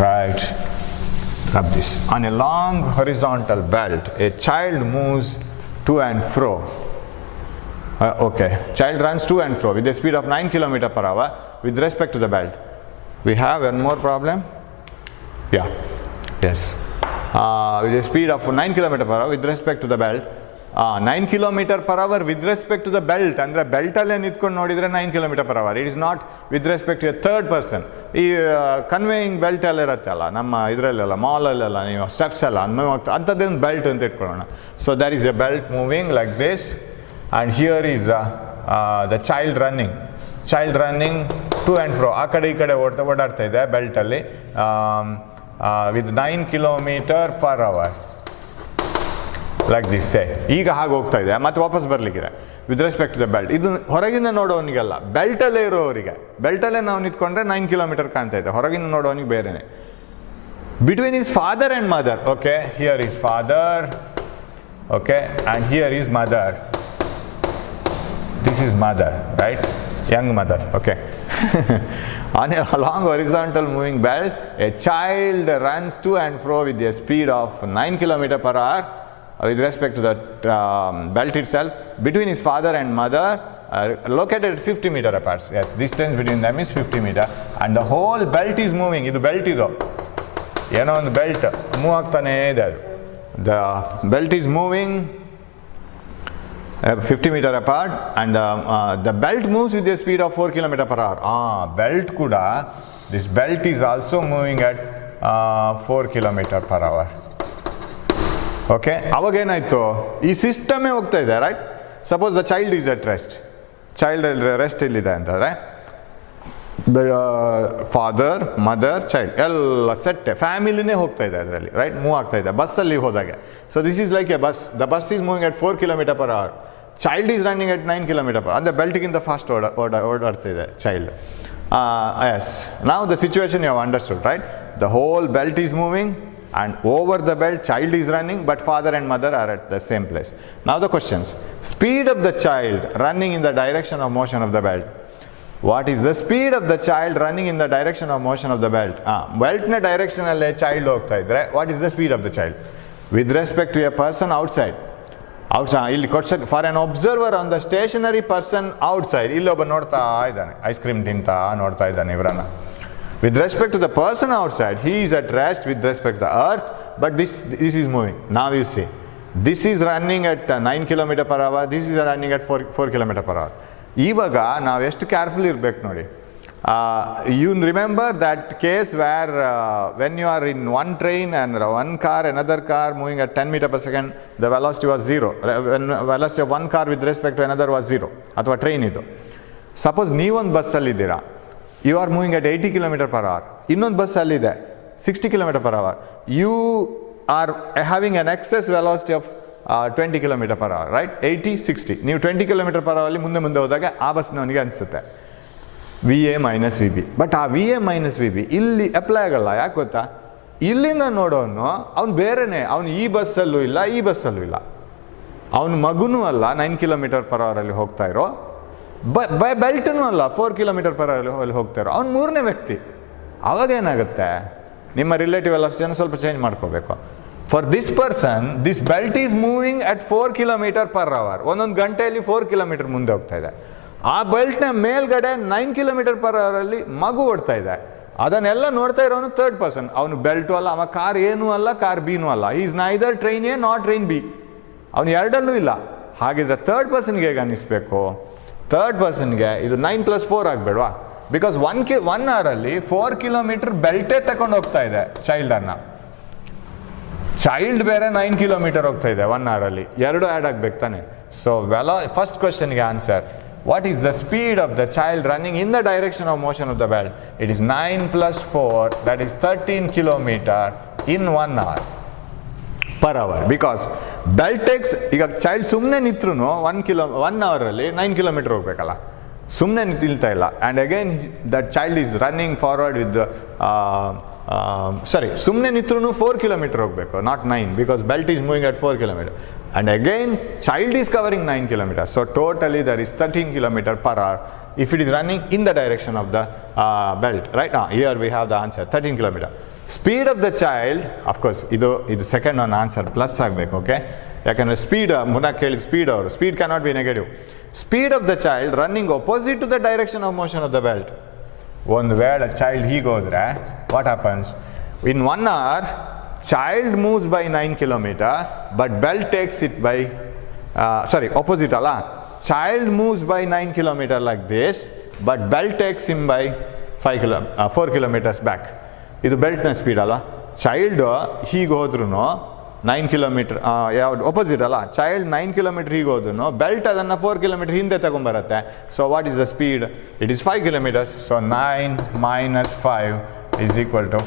right, rub this. On a long horizontal belt, a child moves to and fro. Okay, child runs to and fro with a speed of 9 km per hour with respect to the belt. We have one more problem. Yeah, yes. With a speed of 9 km per hour with respect to the belt. 9 km per hour with respect to the belt. ಅಂದರೆ ಬೆಲ್ಟಲ್ಲೇ ನಿಂತ್ಕೊಂಡು ನೋಡಿದರೆ 9 km per hour. It is not with respect to a third person. ಈ ಕನ್ವೇಯಿಂಗ್ ಬೆಲ್ಟ್ ಎಲ್ಲ ಇರುತ್ತೆ ಅಲ್ಲ ನಮ್ಮ ಇದರಲ್ಲೆಲ್ಲ ಮಾಲಲ್ಲೆಲ್ಲ ನೀವು ಸ್ಟೆಪ್ಸ್ ಎಲ್ಲ ಅಂಥದ್ದೇ ಒಂದು ಬೆಲ್ಟ್ ಅಂತ ಇಟ್ಕೊಳ್ಳೋಣ. So there is a belt moving like this and here is the child running to and fro ಆ ಕಡೆ ಈ ಕಡೆ ಓಡಾಡ್ತಾ ಇದೆ ಬೆಲ್ಟಲ್ಲಿ with 9 km per hour. Like this say ಈಗ ಹಾಗೆ ಹೋಗ್ತಾ ಇದೆ ಮತ್ತೆ ವಾಪಸ್ ಬರಲಿಕ್ಕಿದೆ with respect to the belt. ಇದು ಹೊರಗಿಂದ ನೋಡೋನಿಗೆಲ್ಲ, ಬೆಲ್ಟಲ್ಲೇ ಇರೋವರಿಗೆ, ಬೆಲ್ಟಲ್ಲೇ ನಾವು ನಿಂತ್ಕೊಂಡ್ರೆ 9 km ಕಾಣ್ತಾ ಇದೆ, ಹೊರಗಿಂದ ನೋಡೋನಿಗೆ ಬೇರೆನೆ. Between is father and mother. Okay, here is father, okay, and here is mother. This is mother, right, young mother. Okay. On a long horizontal moving belt, a child runs to and fro with a speed of 9 km per hour with respect to the belt itself. Between his father and mother located 50 meter apart. Yes, distance between them is 50 meter and the whole belt is moving. Idu belt idu ಏನೋ ಒಂದು ಬೆಲ್ಟ್ ಮೂವ್ ಆಗ್ತಾನೇ ಇದೆ. ಅದು the belt is moving 50 meter apart and the belt moves with a speed of 4 km per hour. Belt kuda, this belt is also moving at 4 km per hour. Okay, ಅವಾಗ ಏನಾಯ್ತು, ಈ ಸಿಸ್ಟಮೇ ಹೋಗ್ತಾ ಇದೆ, right. Suppose the child is at rest, child rest ಇಲ್ಲಿದೆ ಅಂತಂದರೆ ದ ಫಾದರ್, ಮದರ್, ಚೈಲ್ಡ್ ಎಲ್ಲ ಸೆಟ್ ಫ್ಯಾಮಿಲಿನೇ ಹೋಗ್ತಾ ಇದೆ ಅದರಲ್ಲಿ, ರೈಟ್, ಮೂವ್ ಆಗ್ತಾ ಇದೆ ಬಸ್ಸಲ್ಲಿ ಹೋದಾಗೆ. So this is like a bus. The bus is moving at 4 km per hour. Child is running at 9 km per hour. ಅಂದರೆ ಬೆಲ್ಟ್ಗಿಂತ ಫಾಸ್ಟ್ ಓಡಾಡ್ತಾ ಇದೆ ಚೈಲ್ಡ್. ಎಸ್, ನಾವು the situation you have understood, right. The hole belt is moving and over the belt child is running, but father and mother are at the same place. Now the questions: speed of the child running in the direction of motion of the belt. What is the speed of the child running in the direction of motion of the belt? Belt na direction alle child hogta idre, what is the speed of the child with respect to a person outside? Illi question for an observer on the stationary person outside. Illi oba nodta idane, ice cream tinta nodta idane ivrana. With respect to the person outside, he is at rest with respect to the earth, but this is moving. Now you see, this is running at 9 km per hour, this is running at 4 km per hour. ಇವಾಗ ನಾವು ಎಷ್ಟು ಕೇರ್ಫುಲ್ ಇರಬೇಕು ನೋಡಿ. You remember that case where when you are in one train and one car, another car moving at 10 meter per second, the velocity was 0. When velocity of one car with respect to another was 0. ಅಥವಾ ಟ್ರೈನ್ ಇದು. ಸಪೋಸ್ ನೀವೊಂದು ಬಸ್ಸಲ್ಲಿದ್ದೀರಾ, you are moving at 80 km per hour. ಇನ್ನೊಂದು ಬಸ್ ಅಲ್ಲಿದೆ 60 km per hour. You are having an excess velocity of 20 km per hour, right? 80, 60. ನೀವು 20 km per hour ಅಲ್ಲಿ ಮುಂದೆ ಹೋದಾಗ ಆ ಬಸ್ನವನಿಗೆ ಅನಿಸುತ್ತೆ VA minus VB. ಬಟ್ ಆ VA minus VB ಇಲ್ಲಿ ಅಪ್ಲೈ ಆಗಲ್ಲ. ಯಾಕೆ ಗೊತ್ತಾ? ಇಲ್ಲಿಂದ ನೋಡೋನು ಅವ್ನು ಬೇರೆನೆ, ಅವನು ಈ ಬಸ್ಸಲ್ಲೂ ಇಲ್ಲ, ಈ ಬಸ್ಸಲ್ಲೂ ಇಲ್ಲ, ಅವನ ಮಗುನೂ ಅಲ್ಲ 9 km per hour ಅಲ್ಲಿ ಹೋಗ್ತಾ ಇರೋ, ಬೆಲ್ಟೂ ಅಲ್ಲ 4 km per hour ಅಲ್ಲಿ ಹೋಗ್ತಾ ಇರೋ, ಅವ್ನು ಮೂರನೇ ವ್ಯಕ್ತಿ. ಅವಾಗ ಏನಾಗುತ್ತೆ, ನಿಮ್ಮ ರಿಲೇಟಿವ್ ವೆಲಾಸಿಟಿಯನ್ನು ಸ್ವಲ್ಪ ಚೇಂಜ್ ಮಾಡ್ಕೋಬೇಕು. For this person this belt is moving at 4 km per hour. ಒಂದೊಂದು ಗಂಟೆಯಲ್ಲಿ 4 km ಮುಂದೆ ಹೋಗ್ತಾ ಇದೆ. ಆ ಬೆಲ್ಟ್ನ ಮೇಲ್ಗಡೆ 9 km per hour ಅಲ್ಲಿ ಮಗು ಓಡ್ತಾ ಇದೆ. ಅದನ್ನೆಲ್ಲ ನೋಡ್ತಾ ಇರೋನು ಥರ್ಡ್ ಪರ್ಸನ್. ಅವನು ಬೆಲ್ಟು ಅಲ್ಲ, ಅವ ಕಾರ್ ಏನೂ ಅಲ್ಲ, ಕಾರ್ ಬಿನೂ ಅಲ್ಲ. Is neither train A not train B. ಅವನು ಎರಡಲ್ಲೂ ಇಲ್ಲ. ಹಾಗಿದ್ರೆ ಥರ್ಡ್ ಪರ್ಸನ್ಗೆ ಹೇಗೆ ಅನ್ನಿಸ್ಬೇಕು? ಥರ್ಡ್ ಪರ್ಸನ್ಗೆ ಇದು 9 + 4 ಆಗಬೇಡವಾ? ಬಿಕಾಸ್ 1 ಅವರಲ್ಲಿ 4 km ಬೆಲ್ಟೇ ತಗೊಂಡು ಹೋಗ್ತಾ ಇದೆ ಚೈಲ್ಡನ್ನು. ಚೈಲ್ಡ್ ಬೇರೆ 9 km ಹೋಗ್ತಾ ಇದೆ 1 ಅವರಲ್ಲಿ, ಎರಡು ಆ್ಯಡ್ ಆಗಬೇಕು ತಾನೆ. ಸೊ ಫಸ್ಟ್ ಕ್ವಶನ್ಗೆ answer, what is the speed of the child running in the direction of motion of the belt? It is 9 + 4, that is 13 km in 1 hour per hour. Because belt takes, ಈಗ ಚೈಲ್ಡ್ ಸುಮ್ಮನೆ ನಿಂತ್ರು 1 ಅವರಲ್ಲಿ 9 km ಹೋಗ್ಬೇಕಲ್ಲ, ಸುಮ್ಮನೆ ನಿಲ್ತಾ ಇಲ್ಲ. And again that child is running forward with ಸುಮ್ಮನೆ ನಿಂತ್ರು 4 km ಹೋಗಬೇಕು, not 9, because belt is moving at 4 km. And again child is covering 9 km. So totally there is 13 km per hour if it is running in the direction of the belt, right? Here we have the answer, 13 km. Speed of the child, of course idu second one answer plus ಆಗಬೇಕು. ಓಕೆ, ಯಾಕಂದರೆ ಸ್ಪೀಡ್ ಮುನ್ನ ಕೇಳಿದ ಸ್ಪೀಡ್ ಅವರು, speed cannot be negative. Speed of the child running opposite to the direction of motion of the belt. ಒಂದು ವೇಳೆ child ಹೀಗೆ ಹೋದರೆ what happens? In 1 hour, child moves by 9 kilometer, but belt takes it by, opposite ಅಲ್ಲ. Child moves by 9 kilometer like this, but belt takes him by 4 kilometers back. ಇದು ಬೆಲ್ಟ್ನ ಸ್ಪೀಡ್ ಅಲ್ಲ. ಚೈಲ್ಡ್ ಹೀಗೆ ಹೋದ್ರೂ 9 ಕಿಲೋಮೀಟರ್, ಯಾವ್ದು opposite ಅಲ್ಲ. ಚೈಲ್ಡ್ 9 ಕಿಲೋಮೀಟರ್ ಹೀಗೆ ಹೋದ್ರೂ ಬೆಲ್ಟ್ ಅದನ್ನು 4 ಕಿಲೋಮೀಟರ್ ಹಿಂದೆ ತಗೊಂಬರುತ್ತೆ. So what is the speed? It is 5 kilometers. So 9 minus 5 is equal to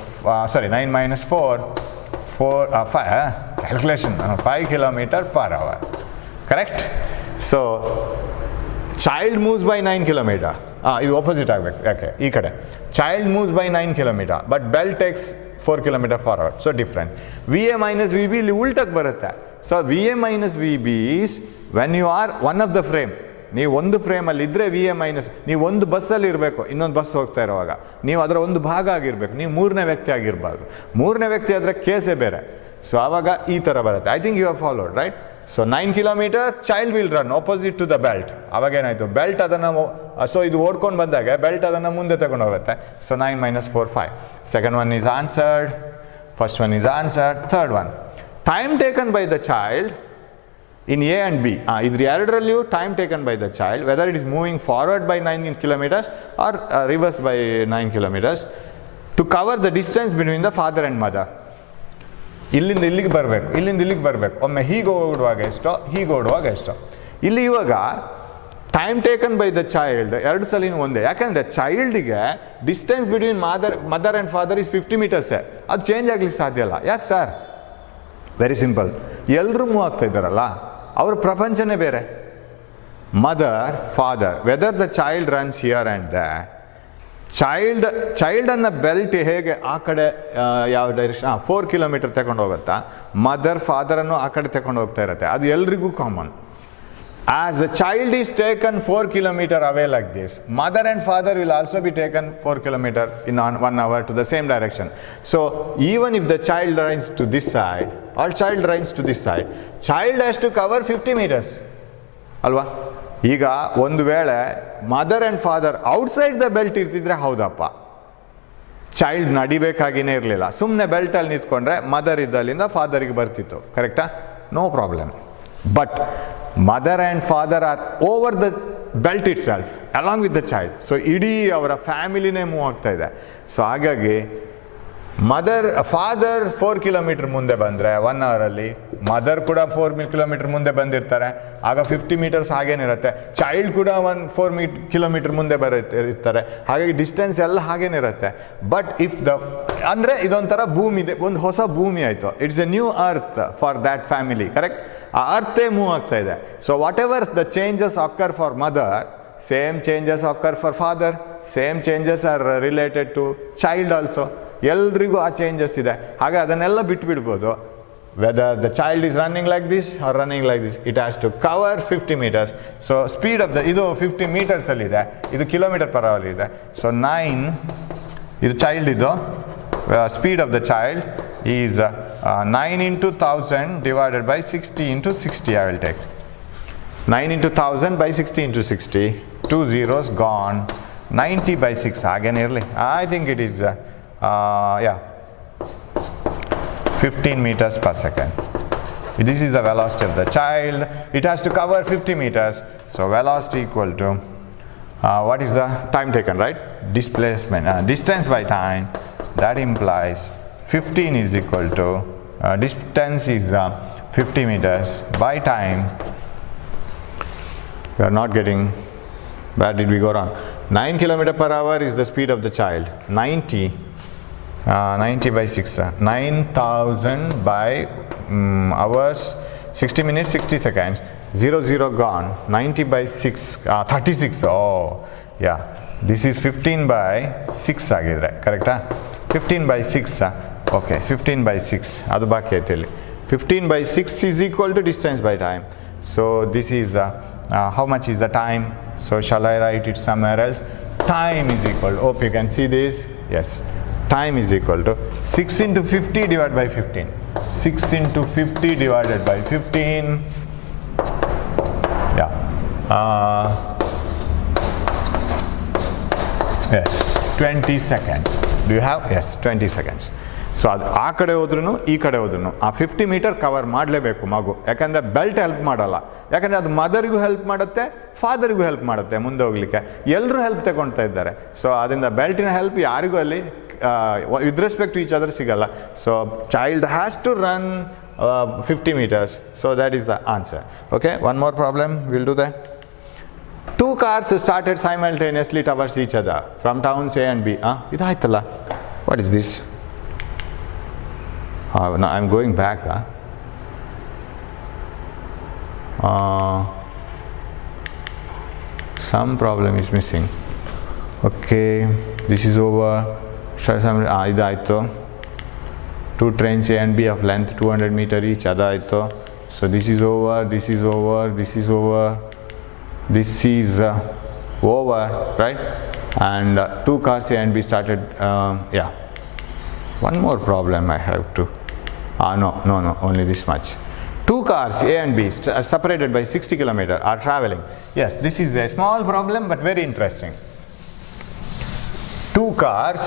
9 minus 4 calculation 5 kilometer per hour. Correct? So child moves by 9 kilometer. ಇದು opposite ಆಗಬೇಕು. ಯಾಕೆ ಈ ಕಡೆ child moves by 9 kilometer, but belt takes 4 kilometer per hour. So different. VA minus VB ಇಲ್ಲಿ ಉಲ್ಟಕ್ಕೆ ಬರುತ್ತೆ. So VA minus VB is when you are one of the frame. ನೀವು ಒಂದು ಫ್ರೇಮಲ್ಲಿ ಇದ್ದರೆ VA ಮೈನಸ್, ನೀವು ಒಂದು ಬಸ್ಸಲ್ಲಿ ಇರಬೇಕು, ಇನ್ನೊಂದು ಬಸ್ ಹೋಗ್ತಾ ಇರುವಾಗ ನೀವು ಅದರ ಒಂದು ಭಾಗ ಆಗಿರಬೇಕು, ನೀವು ಮೂರನೇ ವ್ಯಕ್ತಿ ಆಗಿರಬಾರ್ದು. ಮೂರನೇ ವ್ಯಕ್ತಿ ಆದರೆ ಕೇಸೇ ಬೇರೆ. ಸೊ ಆವಾಗ ಈ ಥರ ಬರುತ್ತೆ. I think you have followed right. So 9 kilometer child will run opposite to the belt. ಅವಾಗ ಏನಾಯಿತು, ಬೆಲ್ಟ್ ಅದನ್ನು ಸೊ ಇದು ಓಡ್ಕೊಂಡು ಬಂದಾಗ ಬೆಲ್ಟ್ ಅದನ್ನು ಮುಂದೆ ತಗೊಂಡು ಹೋಗುತ್ತೆ. So 9 minus 4 5. Second one is answered, first one is answered. Third one, time taken by the child in A and B. ಇದ್ರ ಎರಡರಲ್ಲಿಯೂ time taken by the child, whether it is moving forward by 9 kilometers or reverse by 9 kilometers to cover the distance between the father and mother. ಇಲ್ಲಿಂದ ಇಲ್ಲಿಗೆ ಬರಬೇಕು, ಇಲ್ಲಿಂದ ಇಲ್ಲಿಗೆ ಬರಬೇಕು. ಒಮ್ಮೆ ಹೀಗೆ ಓಡುವಾಗ ಎಷ್ಟೋ, ಹೀಗೆ ಓಡುವಾಗ ಎಷ್ಟೋ. ಇಲ್ಲಿ ಇವಾಗ time taken by the child ಎರಡು ಸಲಿನೂ ಒಂದೇ. ಯಾಕಂದರೆ ಚೈಲ್ಡಿಗೆ distance between mother and father is 50 meters. ಅದು ಚೇಂಜ್ ಆಗ್ಲಿಕ್ಕೆ ಸಾಧ್ಯ ಇಲ್ಲ. ಯಾಕೆ ಸರ್? Very simple. ಎಲ್ಲರೂ ಮೂವ್ ಆಗ್ತಾ ಇದ್ದಾರಲ್ಲ, ಅವ್ರ ಪ್ರಪಂಚನೇ ಬೇರೆ. Mother, father, whether the child runs here and that, ಚೈಲ್ಡನ್ನು ಬೆಲ್ಟ್ ಹೇಗೆ ಆ ಕಡೆ ಯಾವ ಡೈರೆಕ್ಷನ್ 4 kilometer ತಗೊಂಡು ಹೋಗುತ್ತಾ, ಮದರ್ ಫಾದರನ್ನು ಆ ಕಡೆ ತಗೊಂಡು ಹೋಗ್ತಾ ಇರುತ್ತೆ. ಅದು ಎಲ್ರಿಗೂ common. As the child is taken 4 kilometer away like this, mother and father will also be taken 4 kilometer in 1 hour to the same direction. So even if the child runs to this side or child runs to this side, child has to cover 50 meters. ಅಲ್ವಾ? ಈಗ ಒಂದು ವೇಳೆ mother and father outside the belt ಇರ್ತಿದ್ರೆ ಹೌದಪ್ಪ, ಚೈಲ್ಡ್ ನಡಿಬೇಕಾಗಿನೇ ಇರಲಿಲ್ಲ. ಸುಮ್ಮನೆ ಬೆಲ್ಟಲ್ಲಿ ನಿಂತ್ಕೊಂಡ್ರೆ ಮದರ್ ಇದ್ದಲ್ಲಿಂದ ಫಾದರಿಗೆ ಬರ್ತಿತ್ತು. ಕರೆಕ್ಟಾ? No problem. But mother and father are over the belt itself along with the child. So ಇಡೀ ಅವರ ಫ್ಯಾಮಿಲಿನೇ ಮೂವ್ ಆಗ್ತಾ ಇದೆ. ಸೊ ಹಾಗಾಗಿ ಫಾದರ್ 4 kilometer ಮುಂದೆ ಬಂದರೆ 1 hour ಮದರ್ ಕೂಡ 4 kilometer ಮುಂದೆ ಬಂದಿರ್ತಾರೆ. ಆಗ 50 meters ಹಾಗೇನಿರುತ್ತೆ. ಚೈಲ್ಡ್ ಕೂಡ 4 kilometer ಮುಂದೆ ಇರ್ತಾರೆ. ಹಾಗಾಗಿ ಡಿಸ್ಟೆನ್ಸ್ ಎಲ್ಲ ಹಾಗೇನಿರುತ್ತೆ. ಬಟ್ ಇಫ್ ಅಂದರೆ ಇದೊಂಥರ ಭೂಮಿ ಇದೆ, ಒಂದು ಹೊಸ ಭೂಮಿ ಆಯಿತು. It's a new earth for that family. Correct? ಆ ಅರ್ಥೇ ಮೂವ್ ಆಗ್ತಾ ಇದೆ. So whatever the changes occur for mother, same changes occur for father, same changes are related to child also. ಎಲ್ರಿಗೂ ಆ ಚೇಂಜಸ್ ಇದೆ. ಹಾಗೆ ಅದನ್ನೆಲ್ಲ ಬಿಟ್ಬಿಡ್ಬೋದು. Whether the child is running like this or running like this, it has to cover 50 meters. So speed of ಇದು 50 meters ಇದೆ, ಇದು kilometer per hour ಇದೆ. ಸೊ 9 ಇದು ಚೈಲ್ಡ್, ಇದು speed of the child is 9 into 1000 divided by 60 into 60. I will take 9 into 1000 by 60 into 60. 2 zeros gone. 90 by 6 again early. I think it is 15 meters per second. This is the velocity of the child. It has to cover 50 meters. So velocity equal to what is the time taken, right? Displacement, distance by time. That implies 15 is equal to distance is 50 meters by time. We are not getting, where did we go wrong? 9 kilometer per hour is the speed of the child. 90 by 6, 9000 by hours, 60 minutes 60 seconds, 0 gone. 90 by 6, 36. Oh yeah, this is 15 by 6 agidre, correcta? 15 by 6. Okay, 15 by 6. ಅದು ಬಾಕಿ ಐತೆ ಇಲ್ಲಿ. 15 by 6 is equal to distance by time. So this is how much is the time? So shall I write it somewhere else? Time is equal to, hope you can see this. Yes, time is equal to 6 into 50 divided by 15. 6 into 50 divided by 15. Yeah, Yes, 20 seconds. Do you have? Yes, 20 seconds. So ಅದು ಆ ಕಡೆ ಹೋದ್ರೂ ಈ ಕಡೆ ಹೋದ್ರೂ ಆ 50 ಮೀಟರ್ ಕವರ್ ಮಾಡಲೇಬೇಕು ಮಗು, ಯಾಕಂದರೆ ಬೆಲ್ಟ್ ಹೆಲ್ಪ್ ಮಾಡಲ್ಲ, ಯಾಕಂದರೆ ಅದು ಮದರಿಗೂ ಹೆಲ್ಪ್ ಮಾಡುತ್ತೆ, ಫಾದರಿಗೂ ಹೆಲ್ಪ್ ಮಾಡುತ್ತೆ ಮುಂದೆ ಹೋಗ್ಲಿಕ್ಕೆ, ಎಲ್ಲರೂ ಹೆಲ್ಪ್ ತಗೊಳ್ತಾ ಇದ್ದಾರೆ. ಸೊ ಅದರಿಂದ ಬೆಲ್ಟಿನ ಹೆಲ್ಪ್ ಯಾರಿಗೂ ಅಲ್ಲಿ with respect to each other ಸಿಗಲ್ಲ. So child has to run 50 meters. So that is the answer. Okay, one more problem, we'll do that. Two cars started simultaneously towards each other from towns A and B. Idaitalla. What is this? No, I'm going back. Some problem is missing. Okay, this is over. Idaito. Two trains A and B of length 200 meter each. Adaito. So this is over, this is over, this is over, this is over, right? And two cars A and B started, yeah. One more problem I have to, no, only this much. Two cars A and B separated by 60 kilometers are traveling. Yes, this is a small problem but very interesting. Two cars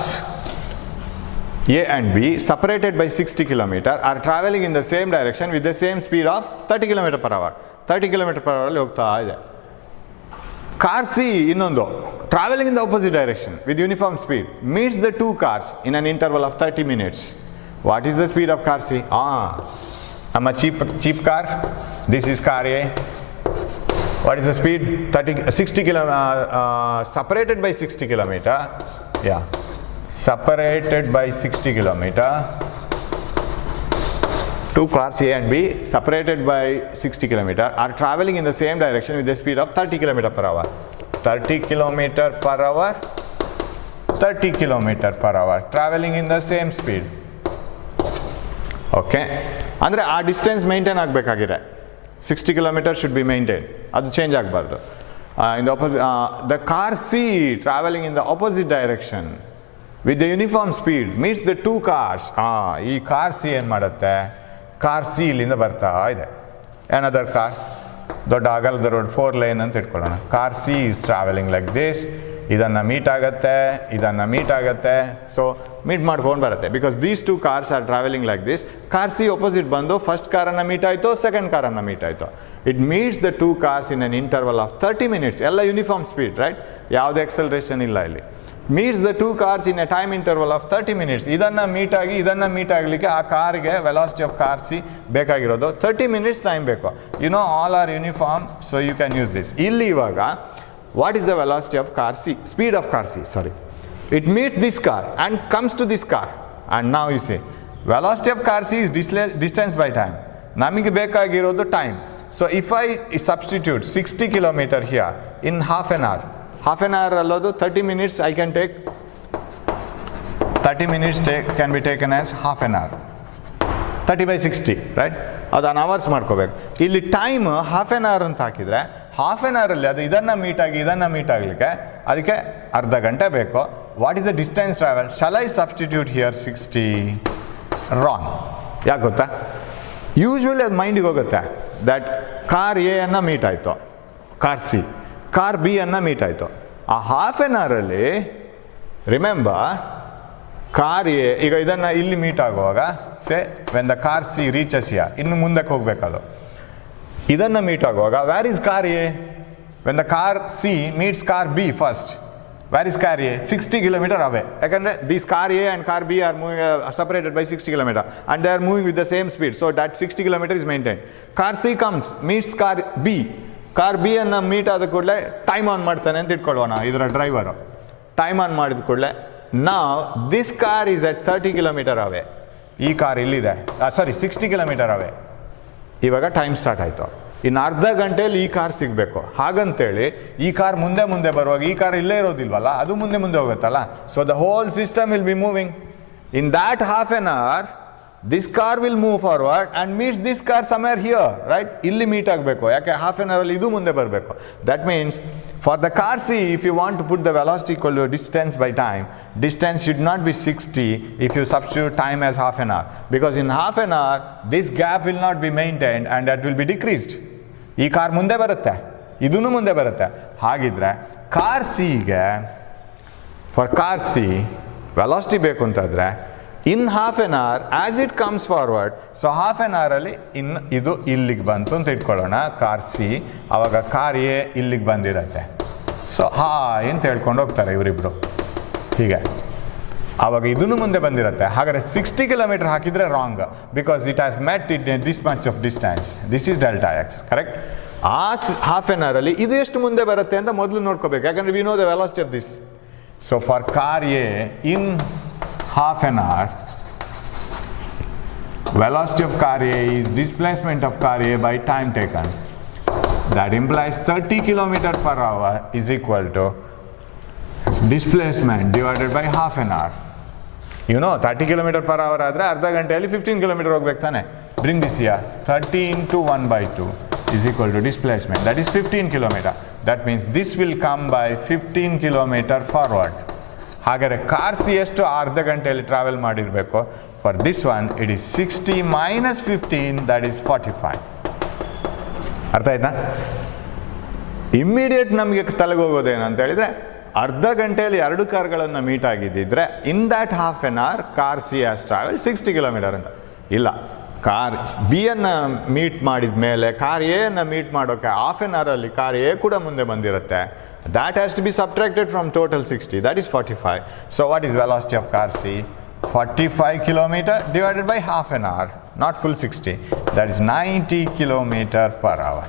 A and B separated by 60 kilometers are traveling in the same direction with the same speed of 30 km per hour. 30 km per hour ಅಲ್ಲಿ ಹೋಗ್ತಾ ಇದೆ. Car C ಇನ್ನೊಂದು traveling in the opposite direction with uniform speed meets the two cars in an interval of 30 minutes. What is the speed of car C? I'm a cheap car. This is car A. What is the speed? 60 km separated by 60 km. Yeah. Separated by 60 kilometer. Two cars A and B separated by 60 kilometer are traveling in the same direction with the speed of 30 km per hour. 30 km per hour. 30 km per hour. Traveling in the same speed. Okay. ಅಂದರೆ ಆ ಡಿಸ್ಟೆನ್ಸ್ ಮೇಂಟೈನ್ ಆಗಬೇಕಾಗಿದೆ. 60 km should be maintained. ಅದು ಚೇಂಜ್ ಆಗಬಾರ್ದು. In the opposite, the car C traveling in the opposite direction with the uniform speed meets the two cars. ಈ ಕಾರ್ ಸಿ ಏನು ಮಾಡುತ್ತೆ, ಕಾರ್ ಸಿ ಇಲ್ಲಿಂದ ಬರ್ತಾ ಇದೆ. Another car, ದೊಡ್ಡ ಅಗಲದ ರೋಡ್ 4 lane ಅಂತ ಇಟ್ಕೊಳ್ಳೋಣ. Car C is traveling like this. ಇದನ್ನು ಮೀಟ್ ಆಗುತ್ತೆ. ಸೊ ಮೀಟ್ ಮಾಡ್ಕೊಂಡು ಬರುತ್ತೆ. Because these two cars R travelling like this. Car C opposite ಬಂದು ಫಸ್ಟ್ ಕಾರನ್ನು ಮೀಟ್ ಆಯಿತು, ಸೆಕೆಂಡ್ ಕಾರನ್ನು ಮೀಟ್ ಆಯಿತು. It meets the two cars in an interval of 30 minutes. ಎಲ್ಲ ಯೂನಿಫಾರ್ಮ್ ಸ್ಪೀಡ್, ರೈಟ್? ಯಾವುದೇ ಎಕ್ಸಲರೇಷನ್ ಇಲ್ಲ ಇಲ್ಲಿ. Meets the two cars in a time interval of 30 minutes. ಇದನ್ನು ಮೀಟ್ ಆಗಲಿಕ್ಕೆ ಆ ಕಾರ್ಗೆ ವೆಲಾಸಿಟಿ ಆಫ್ ಕಾರ್ ಸಿ ಬೇಕಾಗಿರೋದು 30 minutes ಟೈಮ್ ಬೇಕು. You know all are uniform, so you can use this. ಇಲ್ಲಿ ಇವಾಗ what is the velocity of car C? Speed of car C, sorry. It meets this car and comes to this car. And now you see, velocity of car C is distance by time. Namige bekagirodu time. So if I substitute 60 km here in half an hour allodu 30 minutes I can take, 30 minutes can be taken as half an hour. 30 by 60, right? ಅದನ್ನು ಅವರ್ಸ್ ಮಾಡ್ಕೋಬೇಕು. ಇಲ್ಲಿ ಟೈಮ್ ಹಾಫ್ ಆನ್ ಅವರ್ ಅಂತ ಹಾಕಿದರೆ ಹಾಫ್ ಆನ್ ಅವರಲ್ಲಿ ಅದು ಇದನ್ನು ಮೀಟ್ ಆಗಲಿಕ್ಕೆ ಅದಕ್ಕೆ ಅರ್ಧ ಗಂಟೆ ಬೇಕು. What is the distance travel? Shall I substitute here 60? Wrong. ಯಾಕೆ ಗೊತ್ತಾ? ಯೂಶ್ವಲಿ ಅದು ಮೈಂಡಿಗೆ ಹೋಗುತ್ತೆ ದ್ಯಾಟ್ ಕಾರ್ ಎ ಅನ್ನು ಮೀಟ್ ಆಯಿತು, ಕಾರ್ ಸಿ, ಕಾರ್ ಬಿ ಅನ್ನು ಮೀಟ್ ಆಯಿತು. ಆ ಹಾಫ್ ಆನ್ ಅವರಲ್ಲಿ ರಿಮೆಂಬರ್ ಕಾರ್ ಎ ಈಗ ಇದನ್ನು ಇಲ್ಲಿ ಮೀಟ್ ಆಗುವಾಗ say when the car C reaches here, ಇನ್ನು ಮುಂದಕ್ಕೆ ಹೋಗಬೇಕಲ್ಲ, ಇದನ್ನು ಮೀಟ್ ಆಗುವಾಗ where is car A? When the car C meets car B first, where is car A? 60 km ಅವೇ. ಯಾಕಂದರೆ this car A and car B are moving separated by 60 km and they are moving with the same speed. So that 60 km is maintain. Car C comes meets car B. Car B ಅನ್ನು ಮೀಟ್ ಆದ ಕೂಡಲೇ ಟೈಮ್ ಆನ್ ಮಾಡ್ತಾನೆ ಅಂತ ಇಟ್ಕೊಳ್ಳೋಣ. ಇದರ ಡ್ರೈವರು ಟೈಮ್ ಆನ್ ಮಾಡಿದ ಕೂಡಲೇ now this car is at 30 km away. ಈ ಕಾರ್ ಇಲ್ಲಿದೆ, ಸಾರಿ 60 km away. ಇವಾಗ ಟೈಮ್ ಸ್ಟಾರ್ಟ್ ಆಯಿತು. ಇನ್ನು ಅರ್ಧ ಗಂಟೆಯಲ್ಲಿ ಈ ಕಾರ್ ಸಿಗಬೇಕು. ಹಾಗಂತೇಳಿ ಈ ಕಾರ್ ಮುಂದೆ ಬರುವಾಗ ಈ ಕಾರ್ ಇಲ್ಲೇ ಇರೋದಿಲ್ವಲ್ಲ, ಅದು ಮುಂದೆ ಹೋಗುತ್ತಲ್ಲ. So the whole system will be moving. In that half an hour this car will move forward and meets this car somewhere here, right? ಇಲ್ಲಿ ಮೀಟ್ ಆಗಬೇಕು. ಯಾಕೆ ಹಾಫ್ ಆನ್ ಅವರಲ್ಲಿ ಇದು ಮುಂದೆ ಬರಬೇಕು. That means for the car C, if you want to put the velocity equal to distance by time, distance should not be 60 if you substitute time as half an hour, because in half an hour this gap will not be maintained and that will be decreased. ಈ ಕಾರ್ ಮುಂದೆ ಬರುತ್ತೆ, ಇದೂ ಮುಂದೆ ಬರುತ್ತೆ. ಹಾಗಿದ್ರೆ ಕಾರ್ ಸಿಗೆ ಫಾರ್ ಕಾರ್ ಸಿ ವೆಲಾಸಿಟಿ ಬೇಕು ಅಂತಂದರೆ in half an hour as it comes forward, so half an ಅವರಲ್ಲಿ ಇದು ಇಲ್ಲಿಗೆ ಬಂತು ಅಂತ ಇಟ್ಕೊಳ್ಳೋಣ ಕಾರ್ ಸಿ. ಆವಾಗ ಕಾರ್ ಎ ಇಲ್ಲಿಗೆ ಬಂದಿರತ್ತೆ. ಸೊ ಹಾಯ್ ಅಂತ ಹೇಳ್ಕೊಂಡು ಹೋಗ್ತಾರೆ ಇವರಿಬ್ಬರು ಹೀಗೆ. ಆವಾಗ ಇದೂ ಮುಂದೆ ಬಂದಿರುತ್ತೆ. ಹಾಗಾದರೆ 60 ಕಿಲೋಮೀಟರ್ ಹಾಕಿದರೆ wrong, because it has met it this much of distance. This is delta X, correct? ಆ ಹಾಫ್ ಎನ್ ಅವರಲ್ಲಿ ಇದು ಎಷ್ಟು ಮುಂದೆ ಬರುತ್ತೆ ಅಂತ ಮೊದಲು ನೋಡ್ಕೋಬೇಕು, ಯಾಕಂದರೆ we know the velocity of this. So for car A in half an hour, velocity of car A is displacement of car A by time taken. That implies 30 km per hour is equal to displacement divided by half an hour. You know 30 km per hour ಆದರೆ ಅರ್ಧ ಗಂಟೆಯಲ್ಲಿ 15 km ಹೋಗ್ಬೇಕು ತಾನೆ. Bring this here, 30 into 1 by 2 is equal to displacement, that is 15 km. That means this will come by 15 km forward. ಹಾಗಾದರೆ ಕಾರ್ ಸಿ ಎಷ್ಟು ಅರ್ಧ ಗಂಟೆಯಲ್ಲಿ ಟ್ರಾವೆಲ್ ಮಾಡಿರಬೇಕು? For this one it is 60 minus 15, that is 45. ಅರ್ಥ ಆಯ್ತಾ? ಇಮ್ಮಿಡಿಯೇಟ್ ನಮಗೆ ತಲೆಗೆ ಹೋಗೋದೇನು ಅಂತ ಹೇಳಿದರೆ, ಅರ್ಧ ಗಂಟೆಯಲ್ಲಿ ಎರಡು ಕಾರ್ಗಳನ್ನು ಮೀಟ್ ಆಗಿದ್ದಿದ್ರೆ in that half an hour car C has travel 60 kilometer ಅಂತ. ಇಲ್ಲ, ಕಾರ್ ಬಿಯನ್ನು ಮೀಟ್ ಮಾಡಿದ ಮೇಲೆ ಕಾರ್ ಎನ್ನು ಮೀಟ್ ಮಾಡೋಕ್ಕೆ ಹಾಫ್ ಎನ್ ಅವರಲ್ಲಿ ಕಾರ್ ಎ ಕೂಡ ಮುಂದೆ ಬಂದಿರುತ್ತೆ. That has to be subtracted from total 60, that is 45. So what is velocity of car C? 45 km divided by half an hour, not full 60, that is 90 km per hour.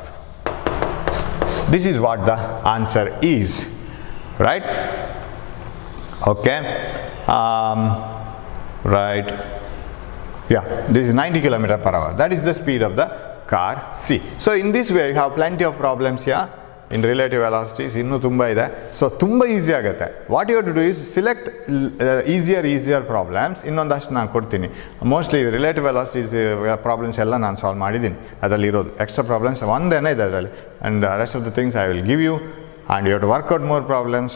This is what the answer is, right? Okay, right, yeah, this is 90 km per hour, that is the speed of the car C. So in this way you have plenty of problems here in relative velocities. ಇನ್ನೂ ತುಂಬ ಇದೆ. ಸೊ ತುಂಬ ಈಸಿ ಆಗುತ್ತೆ. What you have to do is select easier problems. ಇನ್ನೊಂದಷ್ಟು ನಾನು ಕೊಡ್ತೀನಿ. ಮೋಸ್ಟ್ಲಿ ರಿಲೇಟಿವ್ ವೆಲಾಸಿಟೀಸ್ ಪ್ರಾಬ್ಲಮ್ಸ್ ಎಲ್ಲ ನಾನು ಸಾಲ್ವ್ ಮಾಡಿದ್ದೀನಿ. ಅದರಲ್ಲಿ ಇರೋದು ಎಕ್ಸ್ಟ್ರಾ ಪ್ರಾಬ್ಲಮ್ಸ್ ಒಂದೇನೇ ಇದೆ ಅದರಲ್ಲಿ. And rest of the things I will give you, and you have to work out more problems.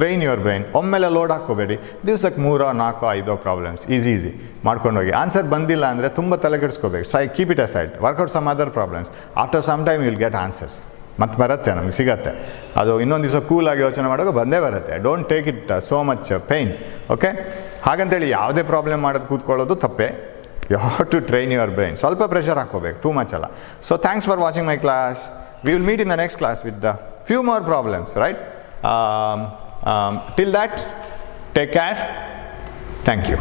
Train your brain. ಒಮ್ಮೆಲೆ ಲೋಡ್ ಹಾಕ್ಕೋಬೇಡಿ. ದಿವ್ಸಕ್ಕೆ 3, 4, 5 ಪ್ರಾಬ್ಲಮ್ಸ್ ಈಸಿ ಮಾಡ್ಕೊಂಡು ಹೋಗಿ. ಆನ್ಸರ್ ಬಂದಿಲ್ಲ ಅಂದರೆ ತುಂಬ ತಲೆ ಕೆಡಿಸ್ಕೋಬೇಕು. Keep it aside, work out some other problems. After some time you will get answers. ಮತ್ತೆ ಬರುತ್ತೆ, ನಮಗೆ ಸಿಗತ್ತೆ. ಅದು ಇನ್ನೊಂದು ದಿವಸ ಕೂಲಾಗಿ ಯೋಚನೆ ಮಾಡುವಾಗ ಬಂದೇ ಬರುತ್ತೆ. Don't take it so much pain. Okay, ಹಾಗಂತೇಳಿ ಯಾವುದೇ ಪ್ರಾಬ್ಲಮ್ ಮಾಡೋದು ಕೂತ್ಕೊಳ್ಳೋದು ತಪ್ಪೇ. You have to train your brain. ಸ್ವಲ್ಪ ಪ್ರೆಷರ್ ಹಾಕೋಬೇಕು, ಟೂ ಮಚ್ ಅಲ್ಲ. So thanks for watching my class. We will meet in the next class with the few more problems, right? Till that, take care. Thank you.